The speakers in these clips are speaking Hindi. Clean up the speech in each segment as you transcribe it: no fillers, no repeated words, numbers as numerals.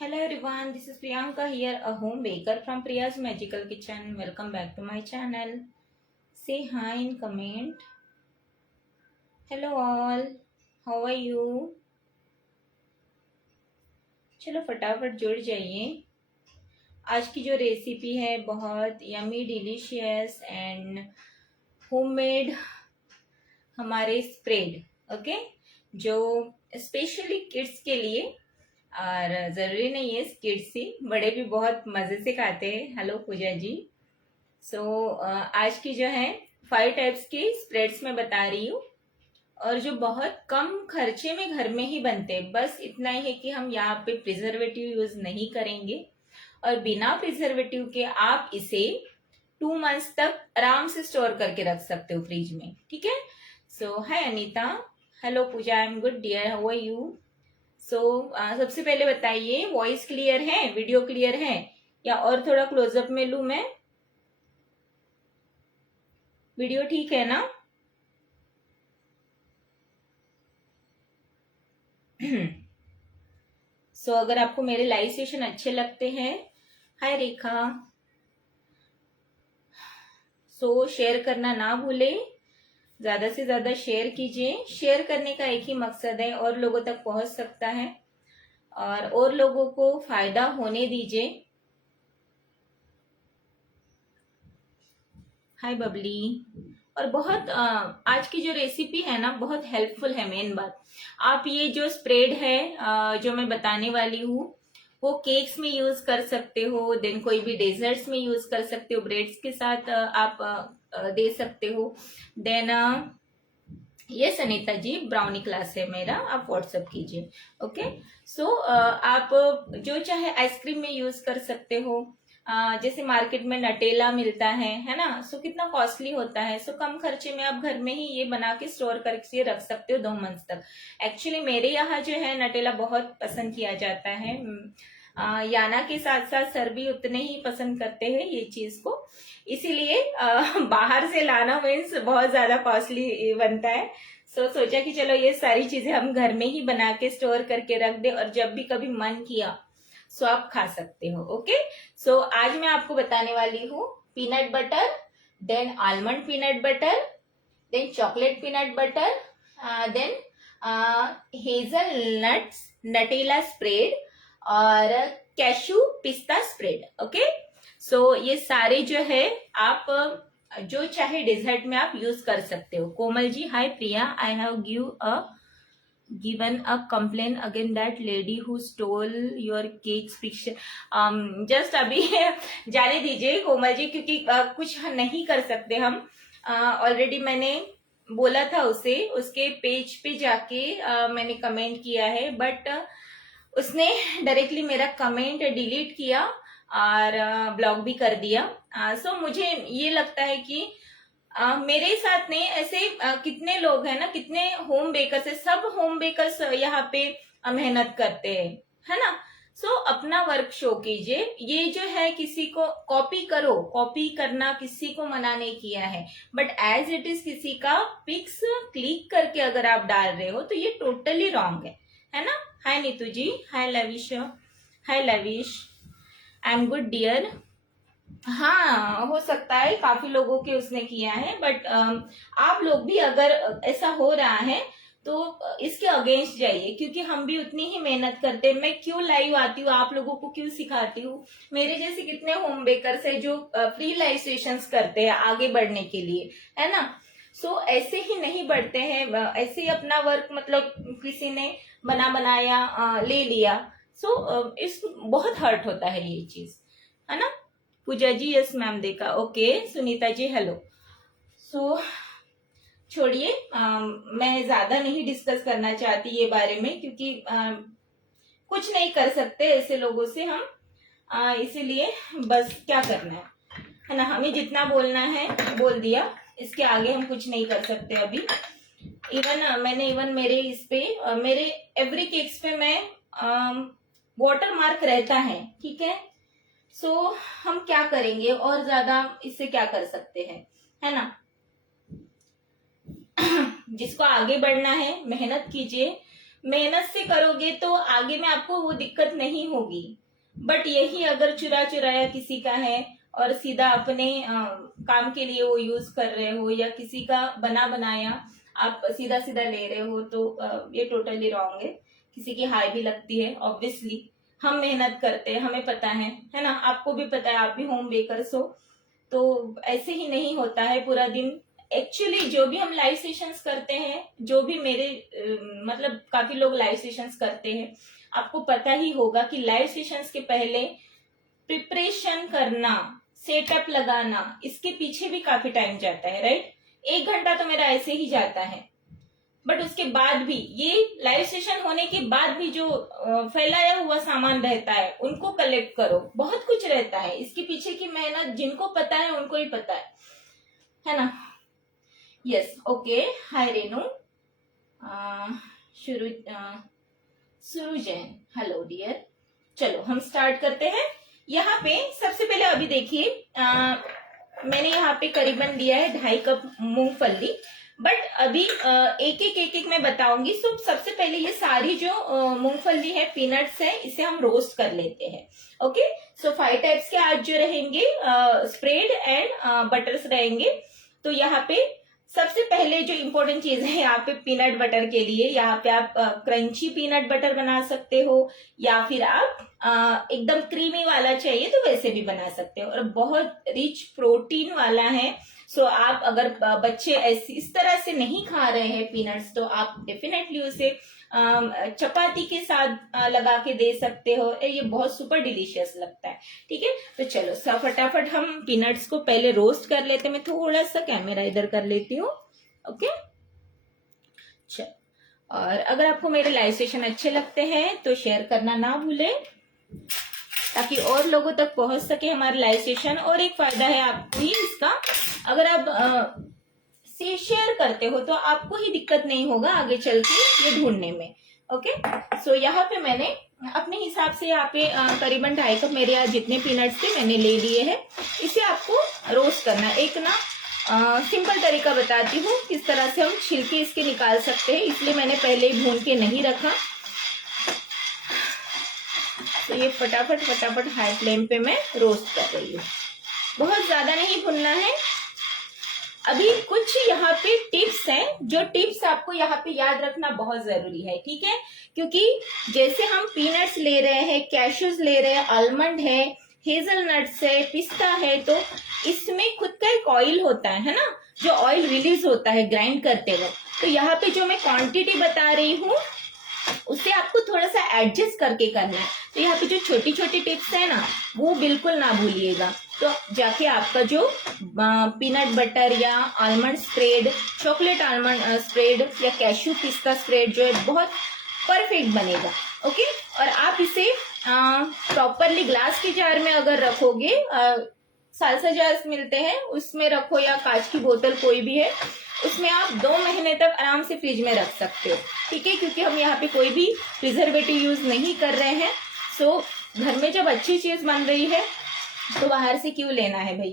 Hello everyone, this is Priyanka here, a home baker from Priya's Magical Kitchen. Welcome back to my channel. Say hi in comment. Hello all, how are you? चलो फटाफट जुड़ जाइए। आज की जो रेसिपी है बहुत यमी डिलीशियस एंड होममेड हमारे स्प्रेड, ओके, जो स्पेशली किड्स के लिए, और ज़रूरी नहीं है किड्स ही, बड़े भी बहुत मज़े से खाते हैं। हेलो पूजा जी। आज की जो है 5 टाइप्स के स्प्रेड्स मैं बता रही हूँ, और जो बहुत कम खर्चे में घर में ही बनते हैं। बस इतना ही है कि हम यहाँ पे प्रिजर्वेटिव यूज नहीं करेंगे, और बिना प्रिजर्वेटिव के आप इसे 2 मंथ्स तक आराम से स्टोर करके रख सकते हो फ्रिज में, ठीक है। So hi Anita, hello Pooja, I am good dear, how are you. सबसे पहले बताइए, वॉइस क्लियर है, वीडियो क्लियर है, या और थोड़ा क्लोजअप में लू मैं? वीडियो ठीक है ना? अगर आपको मेरे लाइव सेशन अच्छे लगते हैं, हाय रेखा, शेयर करना ना भूले, ज्यादा से ज्यादा शेयर कीजिए। शेयर करने का एक ही मकसद है, और लोगों तक पहुंच सकता है, और लोगों को फायदा होने दीजिए। हाय बबली। और बहुत आज की जो रेसिपी है ना बहुत हेल्पफुल है। मेन बात, आप ये जो स्प्रेड है जो मैं बताने वाली हूँ, वो केक्स में यूज कर सकते हो, देन कोई भी डेजर्ट्स में यूज कर सकते हो, ब्रेड्स के साथ आप दे सकते हो। देन यस अनीता जी, ब्राउनी क्लास है मेरा, आप व्हाट्सअप कीजिए। ओके, आप जो चाहे आइसक्रीम में यूज कर सकते हो। जैसे मार्केट में नटेला मिलता है ना, कितना कॉस्टली होता है। कम खर्चे में आप घर में ही ये बना के स्टोर करके रख सकते हो 2 मंथ्स तक। एक्चुअली मेरे यहाँ जो है नटेला बहुत पसंद किया जाता है। याना के साथ साथ सर भी उतने ही पसंद करते हैं ये चीज को, इसीलिए बाहर से लाना मीन्स बहुत ज्यादा कॉस्टली बनता है। सोचा कि चलो ये सारी चीजें हम घर में ही बना के स्टोर करके रख दे, और जब भी कभी मन किया आप खा सकते हो। ओके, आज मैं आपको बताने वाली हूँ peanut butter, then almond peanut butter, then chocolate peanut butter, then hazelnuts Nutella spread, और कैशू पिस्ता स्प्रेड। ओके, ये सारे जो है आप जो चाहे डेजर्ट में आप यूज कर सकते हो। Komal ji, hi Priya, I have given a complaint again that lady who stole your cakes picture। Just अभी जाने दीजिए कोमल जी, क्योंकि कुछ नहीं कर सकते हम। ऑलरेडी मैंने बोला था उसे, उसके पेज पे जाके मैंने कमेंट किया है, बट उसने डायरेक्टली मेरा कमेंट डिलीट किया और ब्लॉक भी कर दिया। मुझे ये लगता है कि मेरे साथ नहीं, ऐसे कितने लोग हैं ना, कितने होम बेकर्स है, सब होम बेकर्स यहाँ पे मेहनत करते हैं, है ना। अपना वर्क शो कीजिए। ये जो है किसी को कॉपी करो, कॉपी करना किसी को मना नहीं किया है, बट एज इट इज किसी का पिक्स क्लिक करके अगर आप डाल रहे हो तो ये टोटली रॉन्ग है ना। Hi Neetu ji, hi Lavish, hi Lavish, I am good dear. हाँ, हो सकता है काफी लोगों के उसने किया है, बट आप लोग भी अगर ऐसा हो रहा है तो इसके अगेंस्ट जाइए, क्योंकि हम भी उतनी ही मेहनत करते हैं। मैं क्यों लाइव आती हूँ, आप लोगों को क्यों सिखाती हूँ। मेरे जैसे कितने होम बेकर्स है जो फ्री लाइव सेशंस करते हैं आगे बढ़ने के लिए, है ना। ऐसे ही नहीं बढ़ते हैं, ऐसे ही अपना वर्क मतलब किसी ने बना बनाया ले लिया। इस बहुत हर्ट होता है ये चीज, है ना। पूजा जी, यस मैम देखा, ओके। सुनीता जी, हेलो। छोड़िए, मैं ज्यादा नहीं डिस्कस करना चाहती ये बारे में, क्योंकि कुछ नहीं कर सकते ऐसे लोगों से हम, इसीलिए बस क्या करना है ना, हमें जितना बोलना है बोल दिया, इसके आगे हम कुछ नहीं कर सकते अभी। मैंने मेरे इस पे मेरे एवरी केक्स पे मैं वाटर मार्क रहता है, ठीक है। हम क्या करेंगे और ज्यादा इससे क्या कर सकते हैं, है ना। जिसको आगे बढ़ना है मेहनत कीजिए, मेहनत से करोगे तो आगे में आपको वो दिक्कत नहीं होगी। बट यही अगर चुरा चुराया किसी का है और सीधा अपने काम के लिए वो यूज कर रहे हो, या किसी का बना बनाया आप सीधा सीधा ले रहे हो, तो ये टोटली रॉन्ग है। किसी की हाई भी लगती है ऑब्वियसली। हम मेहनत करते हैं, हमें पता है ना, आपको भी पता है, आप भी होम बेकर्स हो, तो ऐसे ही नहीं होता है पूरा दिन। एक्चुअली जो भी हम लाइव सेशंस करते हैं, जो भी मेरे मतलब काफी लोग लाइव सेशंस करते हैं, आपको पता ही होगा कि लाइव सेशंस के पहले प्रिपरेशन करना, सेटअप लगाना, इसके पीछे भी काफी टाइम जाता है, राइट। 1 घंटा तो मेरा ऐसे ही जाता है। बट उसके बाद भी, ये लाइव सेशन होने के बाद भी जो फैलाया हुआ सामान रहता है उनको कलेक्ट करो, बहुत कुछ रहता है इसके पीछे की मेहनत, जिनको पता है उनको ही पता है ना। Yes, okay. हाय रेनू, शुरू जैन, हेलो डियर। चलो हम स्टार्ट करते हैं। यहाँ पे सबसे पहले अभी देखिए, मैंने यहाँ पे करीबन लिया है 2.5 कप मूंगफली। बट अभी एक एक मैं बताऊंगी। सो सबसे पहले ये सारी जो मूंगफली है, पीनट्स है, इसे हम रोस्ट कर लेते हैं। ओके, सो 5 टाइप्स के आज जो रहेंगे स्प्रेड एंड बटर्स रहेंगे। तो यहाँ पे सबसे पहले जो इम्पोर्टेंट चीज है यहाँ पे पीनट बटर के लिए, यहाँ पे आप क्रंची पीनट बटर बना सकते हो, या फिर आप एकदम क्रीमी वाला चाहिए तो वैसे भी बना सकते हो, और बहुत रिच प्रोटीन वाला है। सो आप अगर बच्चे ऐसी इस तरह से नहीं खा रहे हैं पीनट्स, तो आप डेफिनेटली उसे चपाती के साथ लगा के दे सकते हो। ये बहुत सुपर डिलीशियस लगता है। ठीक है, तो चलो फटाफट हम पीनट्स को पहले रोस्ट कर लेते हैं। मैं थोड़ा सा कैमरा इधर कर लेती हूँ। ओके, चलो। और अगर आपको मेरे लाइव सेशन अच्छे लगते हैं तो शेयर करना ना भूलें, ताकि और लोगों तक पहुंच सके हमारे लाइव सेशन। और एक फायदा है आपको ही इसका, अगर आप से शेयर करते हो तो आपको ही दिक्कत नहीं होगा आगे चल के ये ढूंढने में। ओके, सो यहाँ पे मैंने अपने हिसाब से यहाँ पे करीबन 2.5 कप मेरे यहाँ जितने पीनट्स थे मैंने ले लिए हैं। इसे आपको रोस्ट करना। एक ना सिंपल तरीका बताती हूँ किस तरह से हम छिलके इसके निकाल सकते हैं, इसलिए मैंने पहले ही भून के नहीं रखा। तो ये फटाफट हाई फ्लेम पे मैं रोस्ट कर रही हूँ। बहुत ज्यादा नहीं भुनना है। अभी कुछ यहाँ पे टिप्स हैं, जो टिप्स आपको यहाँ पे याद रखना बहुत जरूरी है। ठीक है, क्योंकि जैसे हम पीनट्स ले रहे हैं, कैशूज ले रहे हैं, आलमंड है, हेजलनट्स है, पिस्ता है, तो इसमें खुद का एक ऑयल होता है ना, जो ऑयल रिलीज होता है ग्राइंड करते वक्त। तो यहाँ पे जो मैं क्वांटिटी बता रही हूँ उसे आपको थोड़ा सा एडजस्ट करके करना है। तो यहाँ पे जो छोटी छोटी टिप्स है ना, वो बिल्कुल ना भूलिएगा। तो जाके आपका जो पीनट बटर या almond spread, chocolate almond spread या कैशू पिस्ता स्प्रेड जो है बहुत परफेक्ट बनेगा। ओके, और आप इसे प्रॉपरली ग्लास के जार में अगर रखोगे, साल्सा जार्स मिलते हैं उसमें रखो, या कांच की बोतल कोई भी है, उसमें आप 2 महीने तक आराम से फ्रिज में रख सकते हो। ठीक है, क्योंकि हम यहाँ पे कोई भी प्रिजर्वेटिव यूज नहीं कर रहे हैं। सो घर में जब अच्छी चीज बन रही है तो बाहर से क्यों लेना है भाई,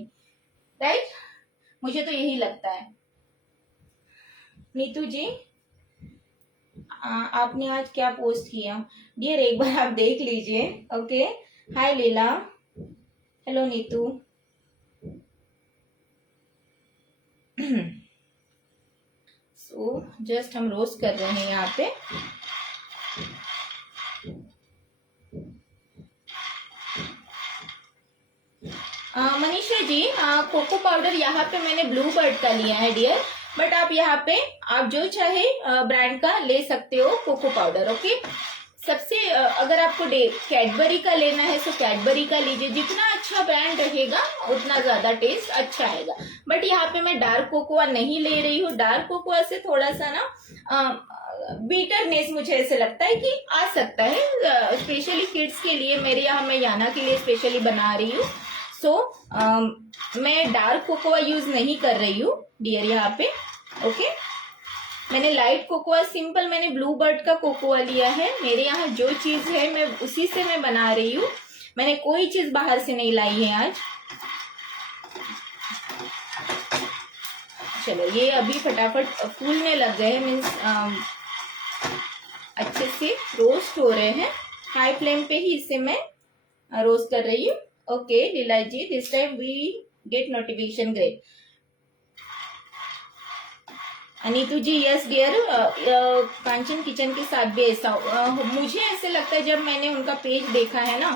राइट। मुझे तो यही लगता है। नीतू जी, आपने आज क्या पोस्ट किया डियर, एक बार आप देख लीजिए। ओके, हाय लीला, हेलो नीतू। सो जस्ट हम रोस्ट कर रहे हैं यहाँ पे। मनीषा जी, कोको पाउडर यहाँ पे मैंने ब्लू बर्ड का लिया है डियर, बट आप यहाँ पे आप जो चाहे ब्रांड का ले सकते हो कोको पाउडर। ओके, सबसे अगर आपको कैडबरी का लेना है तो कैडबरी का लीजिए। जितना अच्छा ब्रांड रहेगा उतना ज्यादा टेस्ट अच्छा आएगा। बट यहाँ पे मैं डार्क कोकोआ नहीं ले रही हूँ। डार्क कोकोआ से थोड़ा सा ना बीटरनेस मुझे ऐसे लगता है कि आ सकता है, स्पेशली किड्स के लिए। मेरे यहाँ मैं याना के लिए स्पेशली बना रही हूँ। सो मैं डार्क कोकोआ यूज नहीं कर रही हूँ डियर यहाँ पे। ओके, मैंने लाइट कोकोआ, सिंपल मैंने ब्लू बर्ड का कोकोआ लिया है। मेरे यहाँ जो चीज है मैं उसी से मैं बना रही हूँ। मैंने कोई चीज बाहर से नहीं लाई है आज। चलो ये अभी फटाफट फूलने लग गए, मीन्स अच्छे से रोस्ट हो रहे हैं। हाई फ्लेम पे ही इसे मैं रोस्ट कर रही हूँ। Okay Leela ji, this time we get notification great. Anitu ji yes dear, Kanchan kitchen के साथ भी ऐसा मुझे ऐसे लगता है, जब मैंने उनका पेज देखा है ना,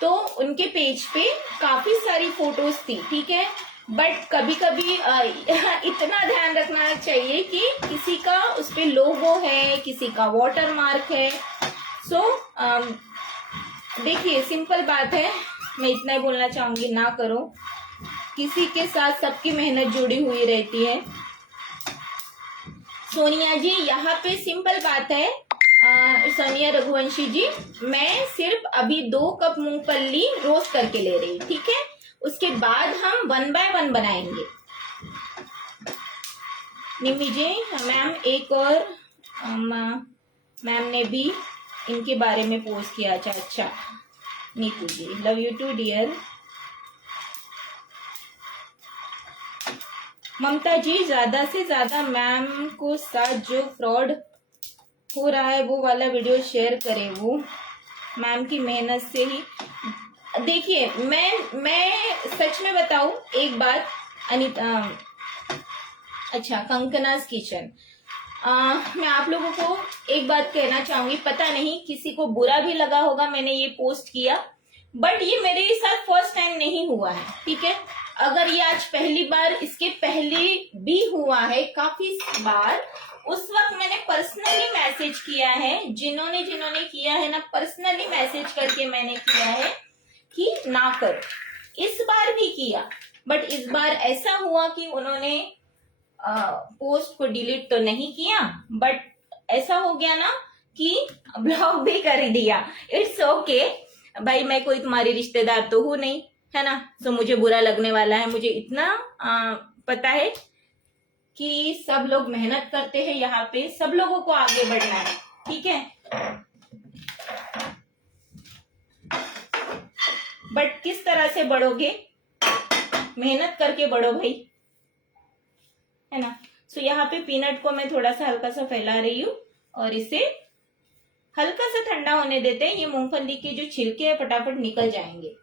तो उनके पेज पे काफी सारी फोटोज थी, ठीक है, बट कभी कभी इतना ध्यान रखना चाहिए कि किसी का उस पे लोगो है, किसी का वाटर मार्क है। सो देखिए सिंपल बात है, मैं इतना ही बोलना चाहूंगी, ना करो, किसी के साथ सबकी मेहनत जुड़ी हुई रहती है। सोनिया जी यहाँ पे सिंपल बात है, सोनिया रघुवंशी जी, मैं सिर्फ अभी 2 कप मूंगफली रोस्ट करके ले रही, ठीक है, उसके बाद हम 1 बाय 1 बनाएंगे। निम्मी जी मैम, एक और मैम ने भी इनके बारे में पोस्ट किया। अच्छा नीतू जी, लव यू टू डियर। ममता जी, ज्यादा से ज्यादा मैम को साथ जो फ्रॉड हो रहा है वो वाला वीडियो शेयर करें, वो मैम की मेहनत से ही। देखिए मैं सच में बताऊं एक बात, अनिता, अच्छा कंकनास किचन, मैं आप लोगों को एक बात कहना चाहूंगी, पता नहीं किसी को बुरा भी लगा होगा मैंने ये पोस्ट किया, बट ये मेरे साथ फर्स्ट टाइम नहीं हुआ है, ठीक है। अगर ये आज पहली बार, इसके पहले भी हुआ है काफी बार, उस वक्त मैंने पर्सनली मैसेज किया है, जिन्होंने किया है ना, पर्सनली मैसेज करके मैंने किया है कि ना करो। इस बार भी किया, बट इस बार ऐसा हुआ कि उन्होंने पोस्ट को डिलीट तो नहीं किया, बट ऐसा हो गया ना कि ब्लॉक भी कर दिया। इट्स ओके भाई, मैं कोई तुम्हारी रिश्तेदार तो हूं नहीं, है ना, तो मुझे बुरा लगने वाला है। मुझे इतना पता है कि सब लोग मेहनत करते हैं, यहाँ पे सब लोगों को आगे बढ़ना है, ठीक है, बट किस तरह से बढ़ोगे, मेहनत करके बढ़ो भाई, है ना। सो यहाँ पे पीनट को मैं थोड़ा सा हल्का सा फैला रही हूँ और इसे हल्का सा ठंडा होने देते हैं। ये मूंगफली के जो छिलके हैं फटाफट निकल जाएंगे।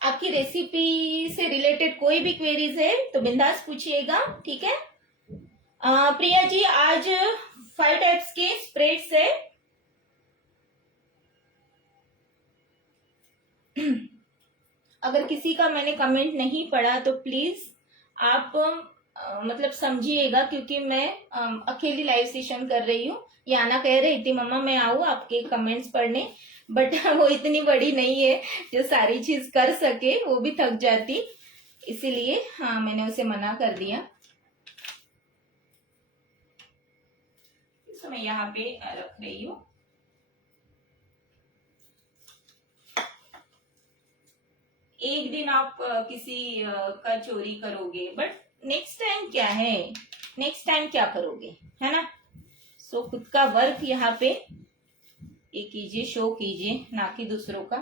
आपकी रेसिपी से रिलेटेड कोई भी क्वेरीज है तो बिंदास पूछिएगा, ठीक है। प्रिया जी, आज 5 टाइप्स के स्प्रेड्स है। अगर किसी का मैंने कमेंट नहीं पढ़ा तो प्लीज आप मतलब समझिएगा, क्योंकि मैं अकेली लाइव सेशन कर रही हूँ। याना कह रही थी मम्मा मैं आऊँ आपके कमेंट्स पढ़ने, बट वो इतनी बड़ी नहीं है जो सारी चीज कर सके, वो भी थक जाती, इसीलिए हाँ मैंने उसे मना कर दिया। तो मैं यहाँ पे रख रही हूँ। एक दिन आप किसी का चोरी करोगे, बट नेक्स्ट टाइम क्या है, नेक्स्ट टाइम क्या करोगे, है ना। सो खुद का वर्क यहाँ पे ये कीजिए, शो कीजिए, ना कि दूसरों का।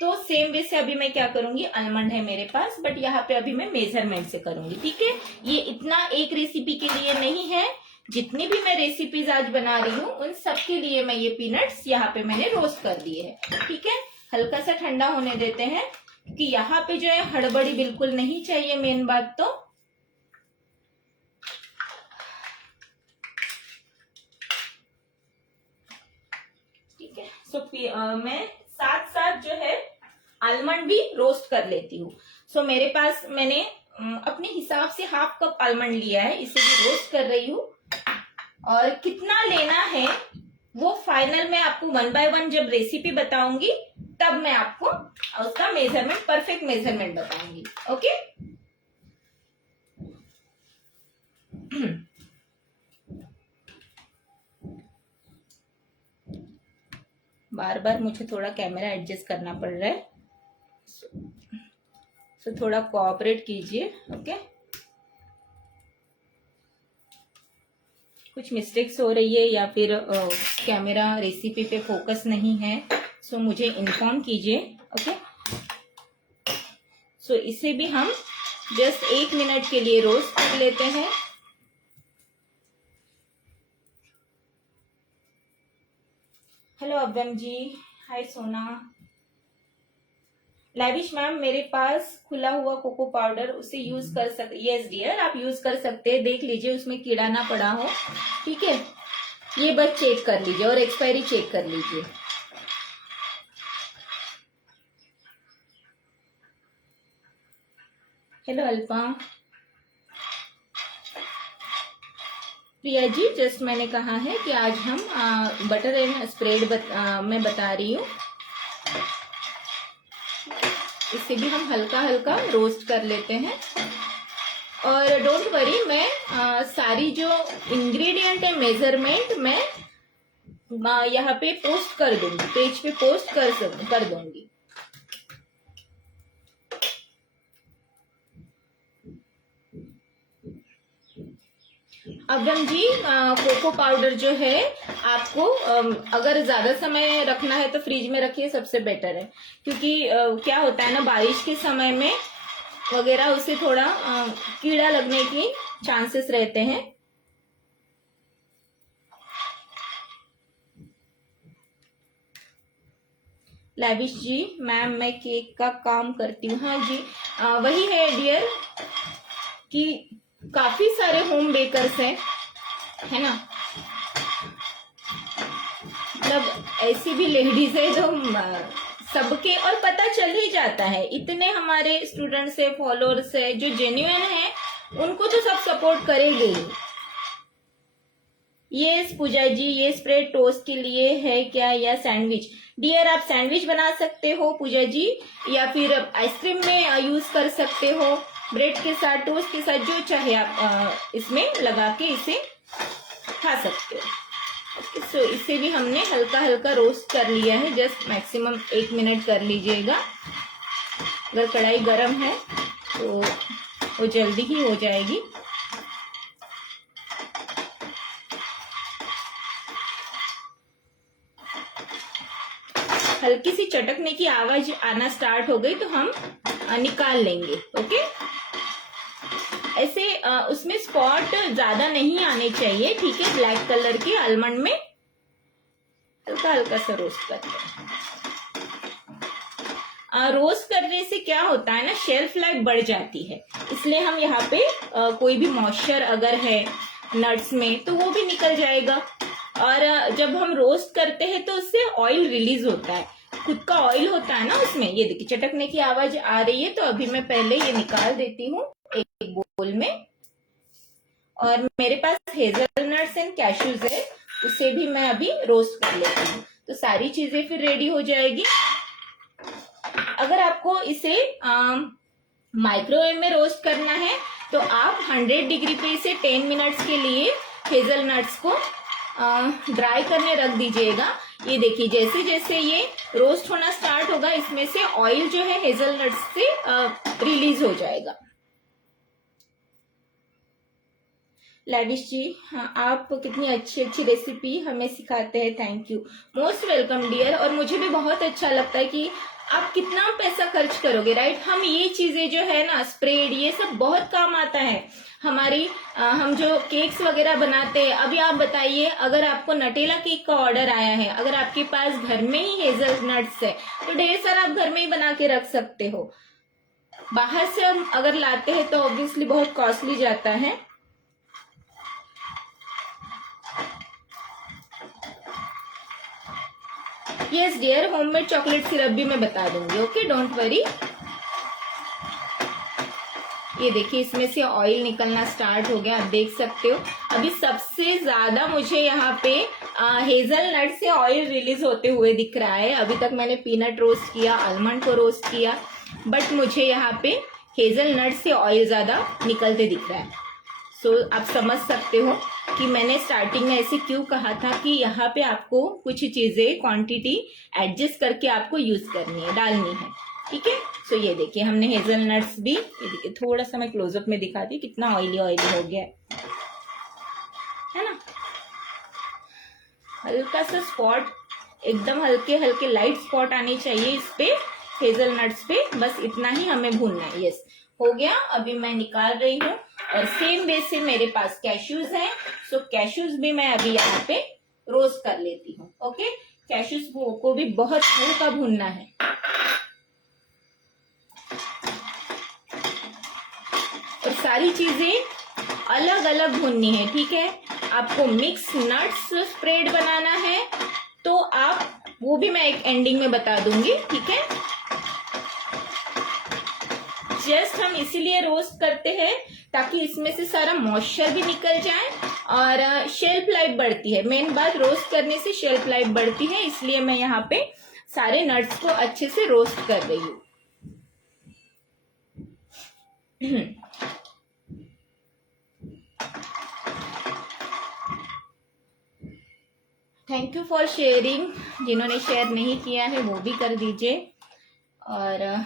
तो सेम वे से अभी मैं क्या करूंगी, आलमंड है मेरे पास, बट यहाँ पे अभी मैं मेजरमेंट से करूंगी, ठीक है। ये इतना एक रेसिपी के लिए नहीं है, जितनी भी मैं रेसिपीज आज बना रही हूँ उन सब के लिए मैं ये पीनट्स यहाँ पे मैंने रोस्ट कर दिए हैं, ठीक है। हल्का सा ठंडा होने देते हैं, क्योंकि यहाँ पे जो है हड़बड़ी बिल्कुल नहीं चाहिए, मेन बात तो। ठीक है, सो मैं साथ साथ जो है आलमंड भी रोस्ट कर लेती हूँ। सो मेरे पास मैंने अपने हिसाब से हाफ कप आलमंड लिया है, इसे भी रोस्ट कर रही हूँ। और कितना लेना है वो फाइनल में आपको 1 बाय 1 जब रेसिपी बताऊंगी तब मैं आपको उसका मेजरमेंट, परफेक्ट मेजरमेंट बताऊंगी, ओके। बार बार मुझे थोड़ा कैमरा एडजस्ट करना पड़ रहा है, सो थोड़ा कोऑपरेट कीजिए, ओके। कुछ मिस्टेक्स हो रही है या फिर कैमरा रेसिपी पे फोकस नहीं है, सो मुझे इन्फॉर्म कीजिए, ओके। सो इसे भी हम जस्ट 1 मिनट के लिए रोस्ट कर लेते हैं। हेलो अव्यम जी, हाय सोना। लैविश मैम, मेरे पास खुला हुआ कोको पाउडर, उसे यूज कर सकते? यस डियर, आप यूज कर सकते हैं। देख लीजिए उसमें कीड़ा ना पड़ा हो, ठीक है। ये बस चेक कर लीजिए और एक्सपायरी चेक कर लीजिए। हेलो अल्पा। प्रिया जी, जस्ट मैंने कहा है कि आज हम बटर एंड स्प्रेड मैं बता रही हूँ। इसे भी हम हल्का हल्का रोस्ट कर लेते हैं। और डोंट वरी, मैं सारी जो इंग्रेडिएंट है मेजरमेंट मैं यहाँ पे पोस्ट कर दूंगी, पेज पे पोस्ट कर दूंगी। अगम जी, कोको पाउडर जो है आपको अगर ज्यादा समय रखना है तो फ्रिज में रखिए, सबसे बेटर है। क्योंकि क्या होता है ना, बारिश के समय में वगैरह उसे थोड़ा कीड़ा लगने के चांसेस रहते हैं। लैविश जी, मैम मैं केक का काम करती हूँ। हाँ जी, वही है डियर कि काफी सारे होम बेकर्स हैं, है ना। मतलब ऐसी भी लेडीज है जो सबके, और पता चल ही जाता है, इतने हमारे स्टूडेंट्स है, फॉलोअर्स है जो जेन्युइन है, उनको तो सब सपोर्ट करेंगे ही। ये पूजा जी, ये स्प्रेड टोस्ट के लिए है क्या या सैंडविच? डियर, आप सैंडविच बना सकते हो पूजा जी, या फिर आइसक्रीम में यूज कर सकते हो, ब्रेड के साथ, टोस्ट के साथ, जो चाहे आप इसमें लगा के इसे खा सकते हो। सो इसे भी हमने हल्का हल्का रोस्ट कर लिया है, जस्ट मैक्सिमम 1 मिनट कर लीजिएगा। अगर कढ़ाई गर्म है तो वो जल्दी ही हो जाएगी। हल्की सी चटकने की आवाज आना स्टार्ट हो गई तो हम निकाल लेंगे। ओके, ऐसे उसमें स्पॉट ज्यादा नहीं आने चाहिए, ठीक है। ब्लैक कलर के आलमंड में हल्का हल्का सा रोस्ट करते हैं। रोस्ट करने से क्या होता है ना, शेल्फ लाइफ बढ़ जाती है, इसलिए हम यहाँ पे कोई भी मॉइस्चर अगर है नट्स में तो वो भी निकल जाएगा। और जब हम रोस्ट करते हैं तो उससे ऑयल रिलीज होता है, खुद का ऑयल होता है ना उसमें। ये देखिए चटकने की आवाज आ रही है, तो अभी मैं पहले ये निकाल देती हूँ एक बोल में। और मेरे पास हेजलनट्स एंड कैश्यूज है, उसे भी मैं अभी रोस्ट कर लेती हूँ, तो सारी चीजें फिर रेडी हो जाएगी। अगर आपको इसे माइक्रोवेव में रोस्ट करना है तो आप 100 डिग्री पे इसे 10 मिनट्स के लिए हेजलनट्स को ड्राई करने रख दीजिएगा। ये देखिए जैसे जैसे ये रोस्ट होना स्टार्ट होगा, इसमें से ऑयल जो है हेजलनट्स से रिलीज हो जाएगा। लैविश जी, हाँ, आप कितनी अच्छी अच्छी रेसिपी हमें सिखाते हैं, thank you, most welcome dear. और मुझे भी बहुत अच्छा लगता है कि आप कितना पैसा खर्च करोगे, राइट। हम ये चीजें जो है ना, स्प्रेड, ये सब बहुत काम आता है हमारी। हम जो केक्स वगैरह बनाते हैं, अभी आप बताइए, अगर आपको नटेला केक का ऑर्डर आया है, अगर आपके पास घर में ही हेजलनट्स है तो ढेर सारा आप घर में ही बना के रख सकते हो। बाहर से हम अगर लाते हैं तो ऑब्वियसली बहुत कॉस्टली जाता है। Yes dear, homemade chocolate syrup भी मैं बता दूंगी, ओके, डोंट वरी। ये देखिए इसमें से ऑयल निकलना स्टार्ट हो गया, आप देख सकते हो। अभी सबसे ज्यादा मुझे यहाँ पे हेजलनट से ऑयल रिलीज होते हुए दिख रहा है। अभी तक मैंने पीनट रोस्ट किया, आलमंड को रोस्ट किया, बट मुझे यहाँ पे हेजलनट से ऑयल ज्यादा निकलते दिख रहा है। सो आप समझ सकते हो कि मैंने स्टार्टिंग में ऐसे क्यों कहा था कि यहाँ पे आपको कुछ चीजें क्वांटिटी एडजस्ट करके आपको यूज करनी है, डालनी है, ठीक है। सो ये देखिए हमने हेजलनट्स भी, ये देखिए थोड़ा सा मैं क्लोजअप में दिखाती हूँ कितना ऑयली ऑयली हो गया है ना। हल्का सा स्पॉट, एकदम हल्के हल्के लाइट स्पॉट आने चाहिए इस पे, हेजलनट्स पे, बस इतना ही हमें भूनना है। यस, हो गया। अभी मैं निकाल रही हूँ। और सेम बेस से मेरे पास कैश्यूज हैं, सो कैश्यूज भी मैं अभी यहाँ पे रोस्ट कर लेती हूँ। ओके, कैश्यूज को भी बहुत हल्का भूनना है। और सारी चीजें अलग अलग भूननी है, ठीक है। आपको मिक्स नट्स स्प्रेड बनाना है तो आप वो भी मैं एक एंडिंग में बता दूंगी, ठीक है। जस्ट हम इसीलिए रोस्ट करते हैं ताकि इसमें से सारा मॉइस्चर भी निकल जाए और शेल्फ लाइफ बढ़ती है। मेन बात, रोस्ट करने से शेल्फ लाइफ बढ़ती है, इसलिए मैं यहाँ पे सारे नट्स को अच्छे से रोस्ट कर रही हूँ। Thank you for sharing. जिन्होंने शेयर नहीं किया है वो भी कर दीजिए। और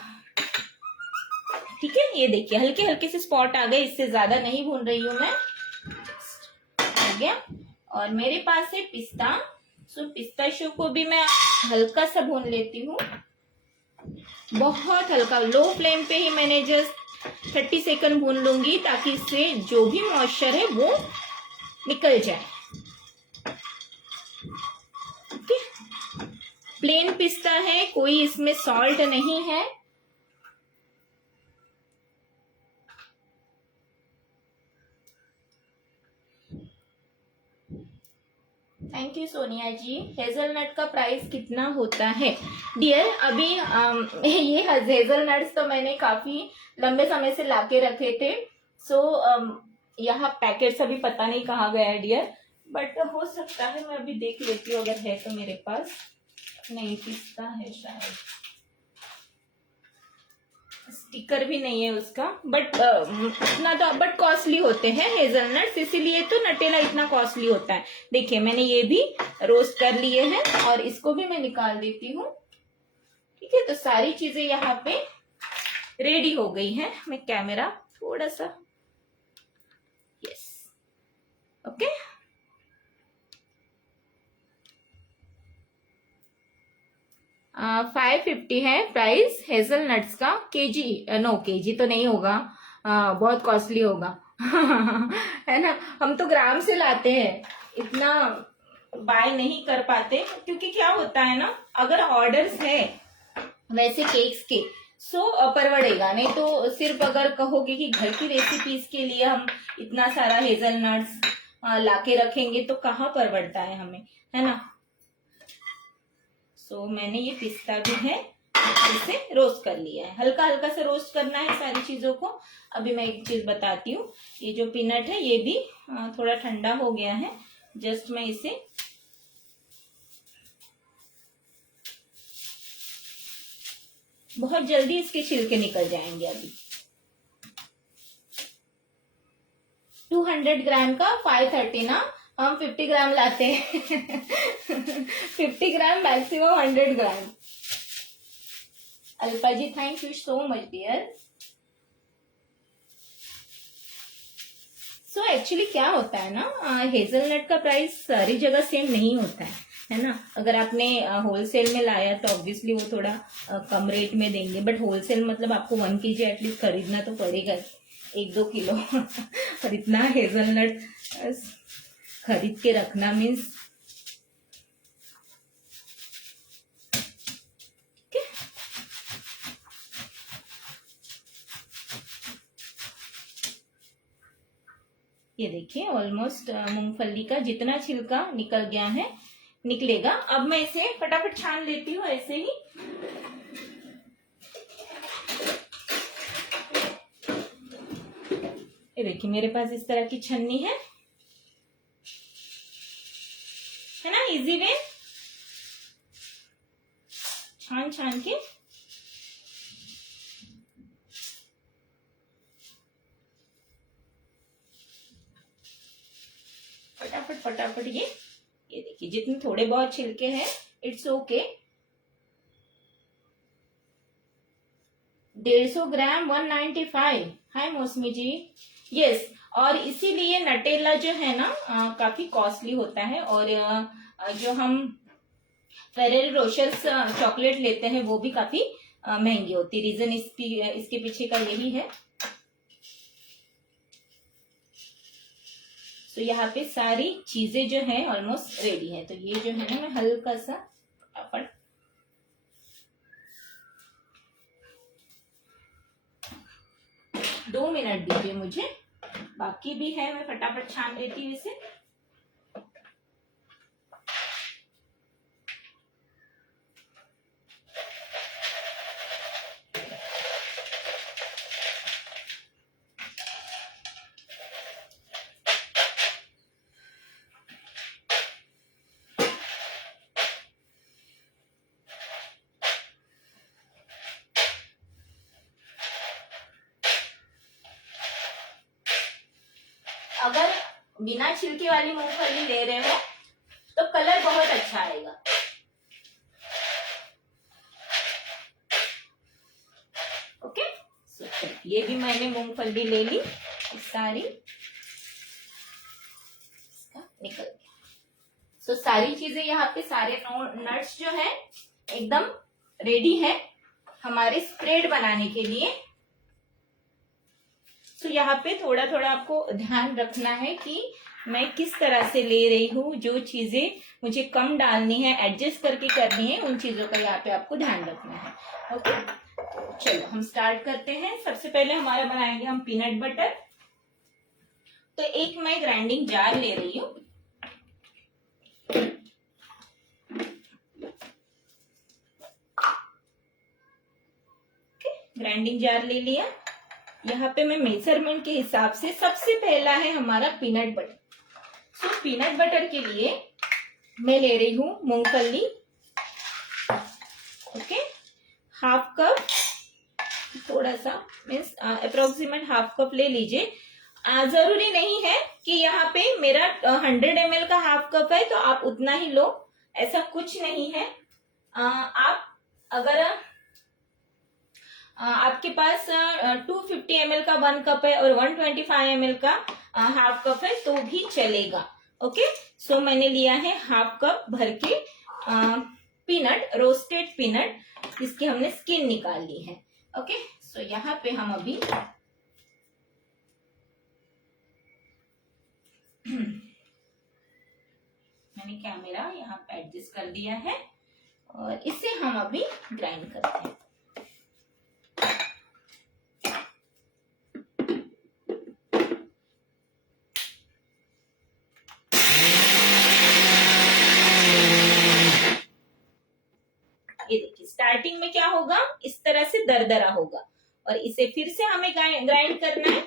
ठीक है, ये देखिए हल्के हल्के से स्पॉट आ गए, इससे ज्यादा नहीं भून रही हूं मैं। हो गया। और मेरे पास है पिस्ता, सो पिस्ताशियो को भी मैं हल्का सा भून लेती हूँ, बहुत हल्का। लो फ्लेम पे ही मैंने जस्ट 30 सेकंड भून लूंगी ताकि इससे जो भी मॉइस्चर है वो निकल जाए। ओके, प्लेन पिस्ता है, कोई इसमें सॉल्ट नहीं है। Thank you Sonia ji. Hazelnut का प्राइस कितना होता है डियर? अभी ये हेजलनट्स तो मैंने काफी लंबे समय से लाके रखे थे, सो यहाँ पैकेट्स अभी पता नहीं कहाँ गया है डियर, बट हो सकता है मैं अभी देख लेती हूँ अगर है तो मेरे पास। नहीं, पिस्ता है शायद, स्टिकर भी नहीं है उसका, बट इतना तो, बट कॉस्टली होते हैं हेजलनट्स, इसीलिए तो नटेला इतना कॉस्टली होता है। देखिए मैंने ये भी रोस्ट कर लिए हैं और इसको भी मैं निकाल देती हूँ, ठीक है। तो सारी चीजें यहाँ पे रेडी हो गई हैं। मैं कैमरा थोड़ा सा, यस, ओके। 550 है प्राइस हेजलनट्स का। केजी नो, केजी तो नहीं होगा, बहुत कॉस्टली होगा है ना। हम तो ग्राम से लाते हैं, इतना बाय नहीं कर पाते, क्योंकि क्या होता है ना, अगर ऑर्डर्स है वैसे केक्स के सो परवड़ेगा, नहीं तो सिर्फ अगर कहोगे कि घर की रेसिपीज के लिए हम इतना सारा हेजलनट्स लाके रखेंगे तो कहाँ परवड़ता है हमें, है ना। सो मैंने ये पिस्ता भी है, इसे रोस्ट कर लिया है, हल्का हल्का से रोस्ट करना है सारी चीजों को। अभी मैं एक चीज बताती हूँ, ये जो पीनट है ये भी थोड़ा ठंडा हो गया है, जस्ट मैं इसे बहुत जल्दी इसके छिलके निकल जाएंगे। अभी 200 ग्राम का 530 ना, हम 50 ग्राम लाते हैं 50 gram maximum 100 gram. Alpa ji thank you so much dear. So actually क्या होता है ना, हेजलनट का प्राइस सारी जगह सेम नहीं होता है ना। अगर आपने होलसेल में लाया तो ऑब्वियसली वो थोड़ा कम रेट में देंगे, बट होलसेल मतलब आपको 1 kg एटलीस्ट खरीदना तो पड़ेगा, 1-2 किलो और इतना हेजलनट खरीद के रखना मीन्स, ये देखिए ऑलमोस्ट मूंगफली का जितना छिलका निकल गया है, निकलेगा। अब मैं इसे फटाफट छान लेती हूँ ऐसे ही। ये देखिए मेरे पास इस तरह की छन्नी है ना, इजी वे छान छान के फटाफट फटाफट ये देखिए जितने थोड़े बहुत छिलके हैं इट्स ओके। 150 ग्राम 195। हाय मौसमी जी, यस। और इसीलिए नटेला जो है ना काफी कॉस्टली होता है, और जो हम फेरेरो रोशर्स चॉकलेट लेते हैं वो भी काफी महंगी होती है। रीजन इसके पीछे का यही है। तो यहाँ पे सारी चीजें जो है ऑलमोस्ट रेडी है, तो ये जो है ना मैं हल्का सा फटाफट। दो मिनट दीजिए मुझे, बाकी भी है, मैं फटाफट छान लेती हूँ इसे। अगर बिना छिलके वाली मूंगफली ले रहे हो तो कलर बहुत अच्छा आएगा। ओके, ये भी मैंने मूंगफली ले ली सारी, निकल गया। सारी चीजें यहाँ पे, सारे नट्स जो है एकदम रेडी है हमारे स्प्रेड बनाने के लिए। यहाँ पे थोड़ा थोड़ा आपको ध्यान रखना है कि मैं किस तरह से ले रही हूँ, जो चीजें मुझे कम डालनी है, एडजस्ट करके करनी है, उन चीजों का यहाँ पे आपको ध्यान रखना है। ओके, चलो हम स्टार्ट करते हैं। सबसे पहले हमारा बनाएंगे हम पीनट बटर। तो एक मैं ग्राइंडिंग जार ले रही हूँ। ग्राइंडिंग जार ले लिया। यहाँ पे मैं मेजरमेंट के हिसाब से, सबसे पहला है हमारा पीनट बटर। पीनट बटर के लिए मैं ले रही हूँ मूंगफली। ओके, हाफ कप, थोड़ा सा मीन्स अप्रोक्सीमेट हाफ कप ले लीजिए। जरूरी नहीं है कि यहाँ पे मेरा 100 ml का हाफ कप है तो आप उतना ही लो, ऐसा कुछ नहीं है। आप अगर आपके पास 250 ml का 1 कप है और 125 ml का हाफ कप है तो भी चलेगा। ओके, मैंने लिया है हाफ कप भर के पीनट, रोस्टेड पीनट, जिसकी हमने स्किन निकाल ली है। ओके, यहाँ पे हम अभी मैंने कैमरा यहाँ पे एडजस्ट कर दिया है और इसे हम अभी ग्राइंड करते हैं। ये देखिए, स्टार्टिंग में क्या होगा, इस तरह से दरदरा होगा और इसे फिर से हमें ग्राइंड करना है।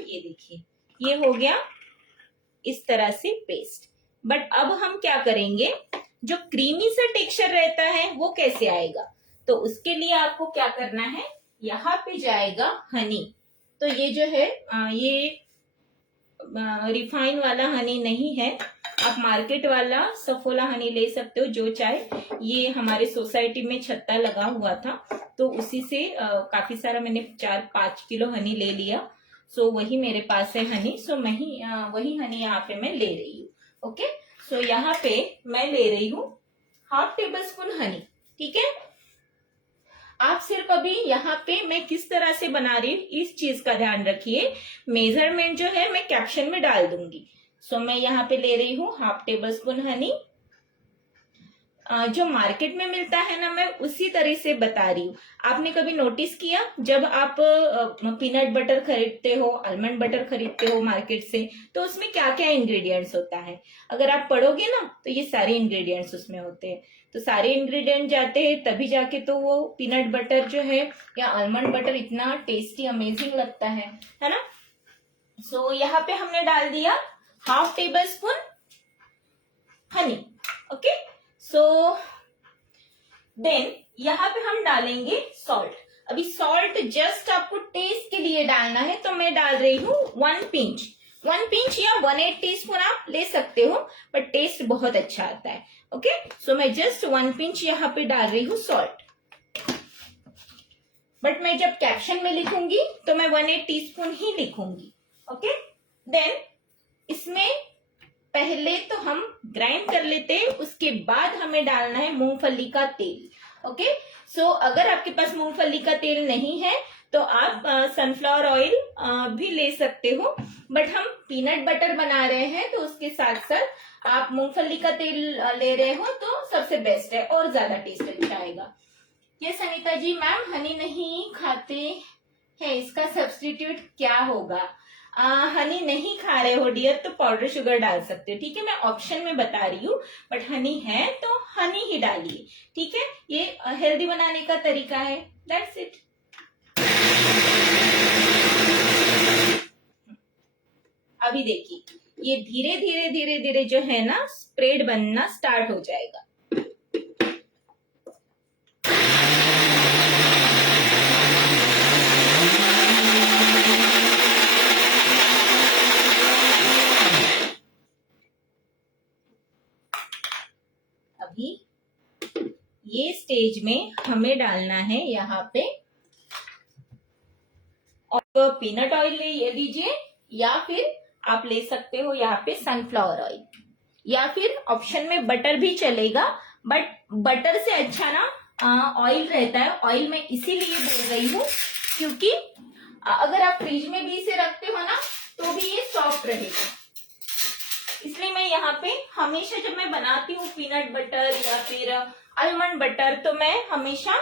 ये देखिए, ये हो गया इस तरह से पेस्ट। बट अब हम क्या करेंगे, जो क्रीमी सा टेक्सचर रहता है वो कैसे आएगा, तो उसके लिए आपको क्या करना है, यहाँ पे जाएगा हनी। तो ये जो है ये रिफाइन वाला हनी नहीं है, आप मार्केट वाला सफोला हनी ले सकते हो, जो चाहे। ये हमारे सोसाइटी में छत्ता लगा हुआ था तो उसी से काफी सारा मैंने 4-5 किलो हनी ले लिया। वही मेरे पास है हनी। वही हनी यहाँ पे मैं ले रही हूँ। ओके, यहाँ पे मैं ले रही हूँ हाफ टेबल स्पून हनी। ठीक है, आप सिर्फ अभी यहाँ पे मैं किस तरह से बना रही हूँ इस चीज का ध्यान रखिए। मेजरमेंट जो है मैं कैप्शन में डाल दूंगी। मैं यहाँ पे ले रही हूँ हाफ टेबल स्पून हनी। जो मार्केट में मिलता है ना, मैं उसी तरह से बता रही हूँ। आपने कभी नोटिस किया, जब आप पीनट बटर खरीदते हो, आलमंड बटर खरीदते हो मार्केट से, तो उसमें क्या क्या इंग्रेडिएंट्स होता है, अगर आप पढ़ोगे ना तो ये सारे इंग्रेडिएंट्स उसमें होते हैं। तो सारे इंग्रेडिएंट जाते हैं तभी जाके तो वो पीनट बटर जो है या आलमंड बटर इतना टेस्टी अमेजिंग लगता है ना। यहाँ पे हमने डाल दिया half tablespoon honey. Okay, then यहाँ पे हम डालेंगे सॉल्ट। अभी सॉल्ट जस्ट आपको टेस्ट के लिए डालना है, तो मैं डाल रही हूँ 1 पिंच या 1/8 टीस्पून आप ले सकते हो, बट टेस्ट बहुत अच्छा आता है। ओके, मैं जस्ट 1 पिंच यहाँ पे डाल रही हूँ सॉल्ट। बट मैं जब कैप्शन में लिखूंगी तो मैं 1/8 टीस्पून ही लिखूंगी। ओके, देन इसमें पहले तो हम ग्राइंड कर लेते हैं, उसके बाद हमें डालना है मूंगफली का तेल। ओके, अगर आपके पास मूंगफली का तेल नहीं है तो आप सनफ्लावर ऑयल भी ले सकते हो, बट हम पीनट बटर बना रहे हैं तो उसके साथ साथ आप मूंगफली का तेल ले रहे हो तो सबसे बेस्ट है और ज्यादा टेस्ट अच्छा आएगा। ये सनिता जी, मैम हनी नहीं खाते हैं, इसका सब्स्टिट्यूट क्या होगा? हनी नहीं खा रहे हो डियर तो पाउडर शुगर डाल सकते हो, ठीक है, मैं ऑप्शन में बता रही हूँ, बट हनी है तो हनी ही डालिए, ठीक है। ये हेल्दी बनाने का तरीका है, दैट्स इट। अभी देखिए ये धीरे धीरे धीरे धीरे जो है ना स्प्रेड बनना स्टार्ट हो जाएगा। अभी ये स्टेज में हमें डालना है यहाँ पे और पीनट ऑयल ले लीजिए या फिर आप ले सकते हो यहाँ पे सनफ्लावर ऑयल या फिर ऑप्शन में बटर भी चलेगा, बट बटर से अच्छा ना ऑयल रहता है। ऑयल मैं इसीलिए बोल रही हूँ क्योंकि अगर आप फ्रिज में भी इसे रखते हो ना तो भी ये सॉफ्ट रहेगा, इसलिए मैं यहाँ पे हमेशा जब मैं बनाती हूँ पीनट बटर या फिर आलमंड बटर तो मैं हमेशा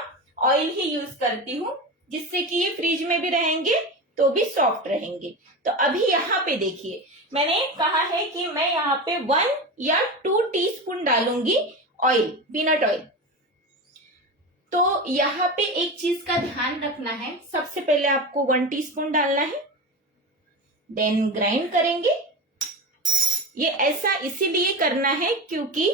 ऑयल ही यूज करती हूँ, जिससे कि ये फ्रिज में भी रहेंगे तो भी सॉफ्ट रहेंगे। तो अभी यहाँ पे देखिए मैंने कहा है कि मैं यहाँ पे 1 या 2 टीस्पून डालूंगी ऑयल, पीनट ऑयल। तो यहाँ पे एक चीज का ध्यान रखना है, सबसे पहले आपको 1 टीस्पून डालना है, देन ग्राइंड करेंगे। ये ऐसा इसीलिए करना है क्योंकि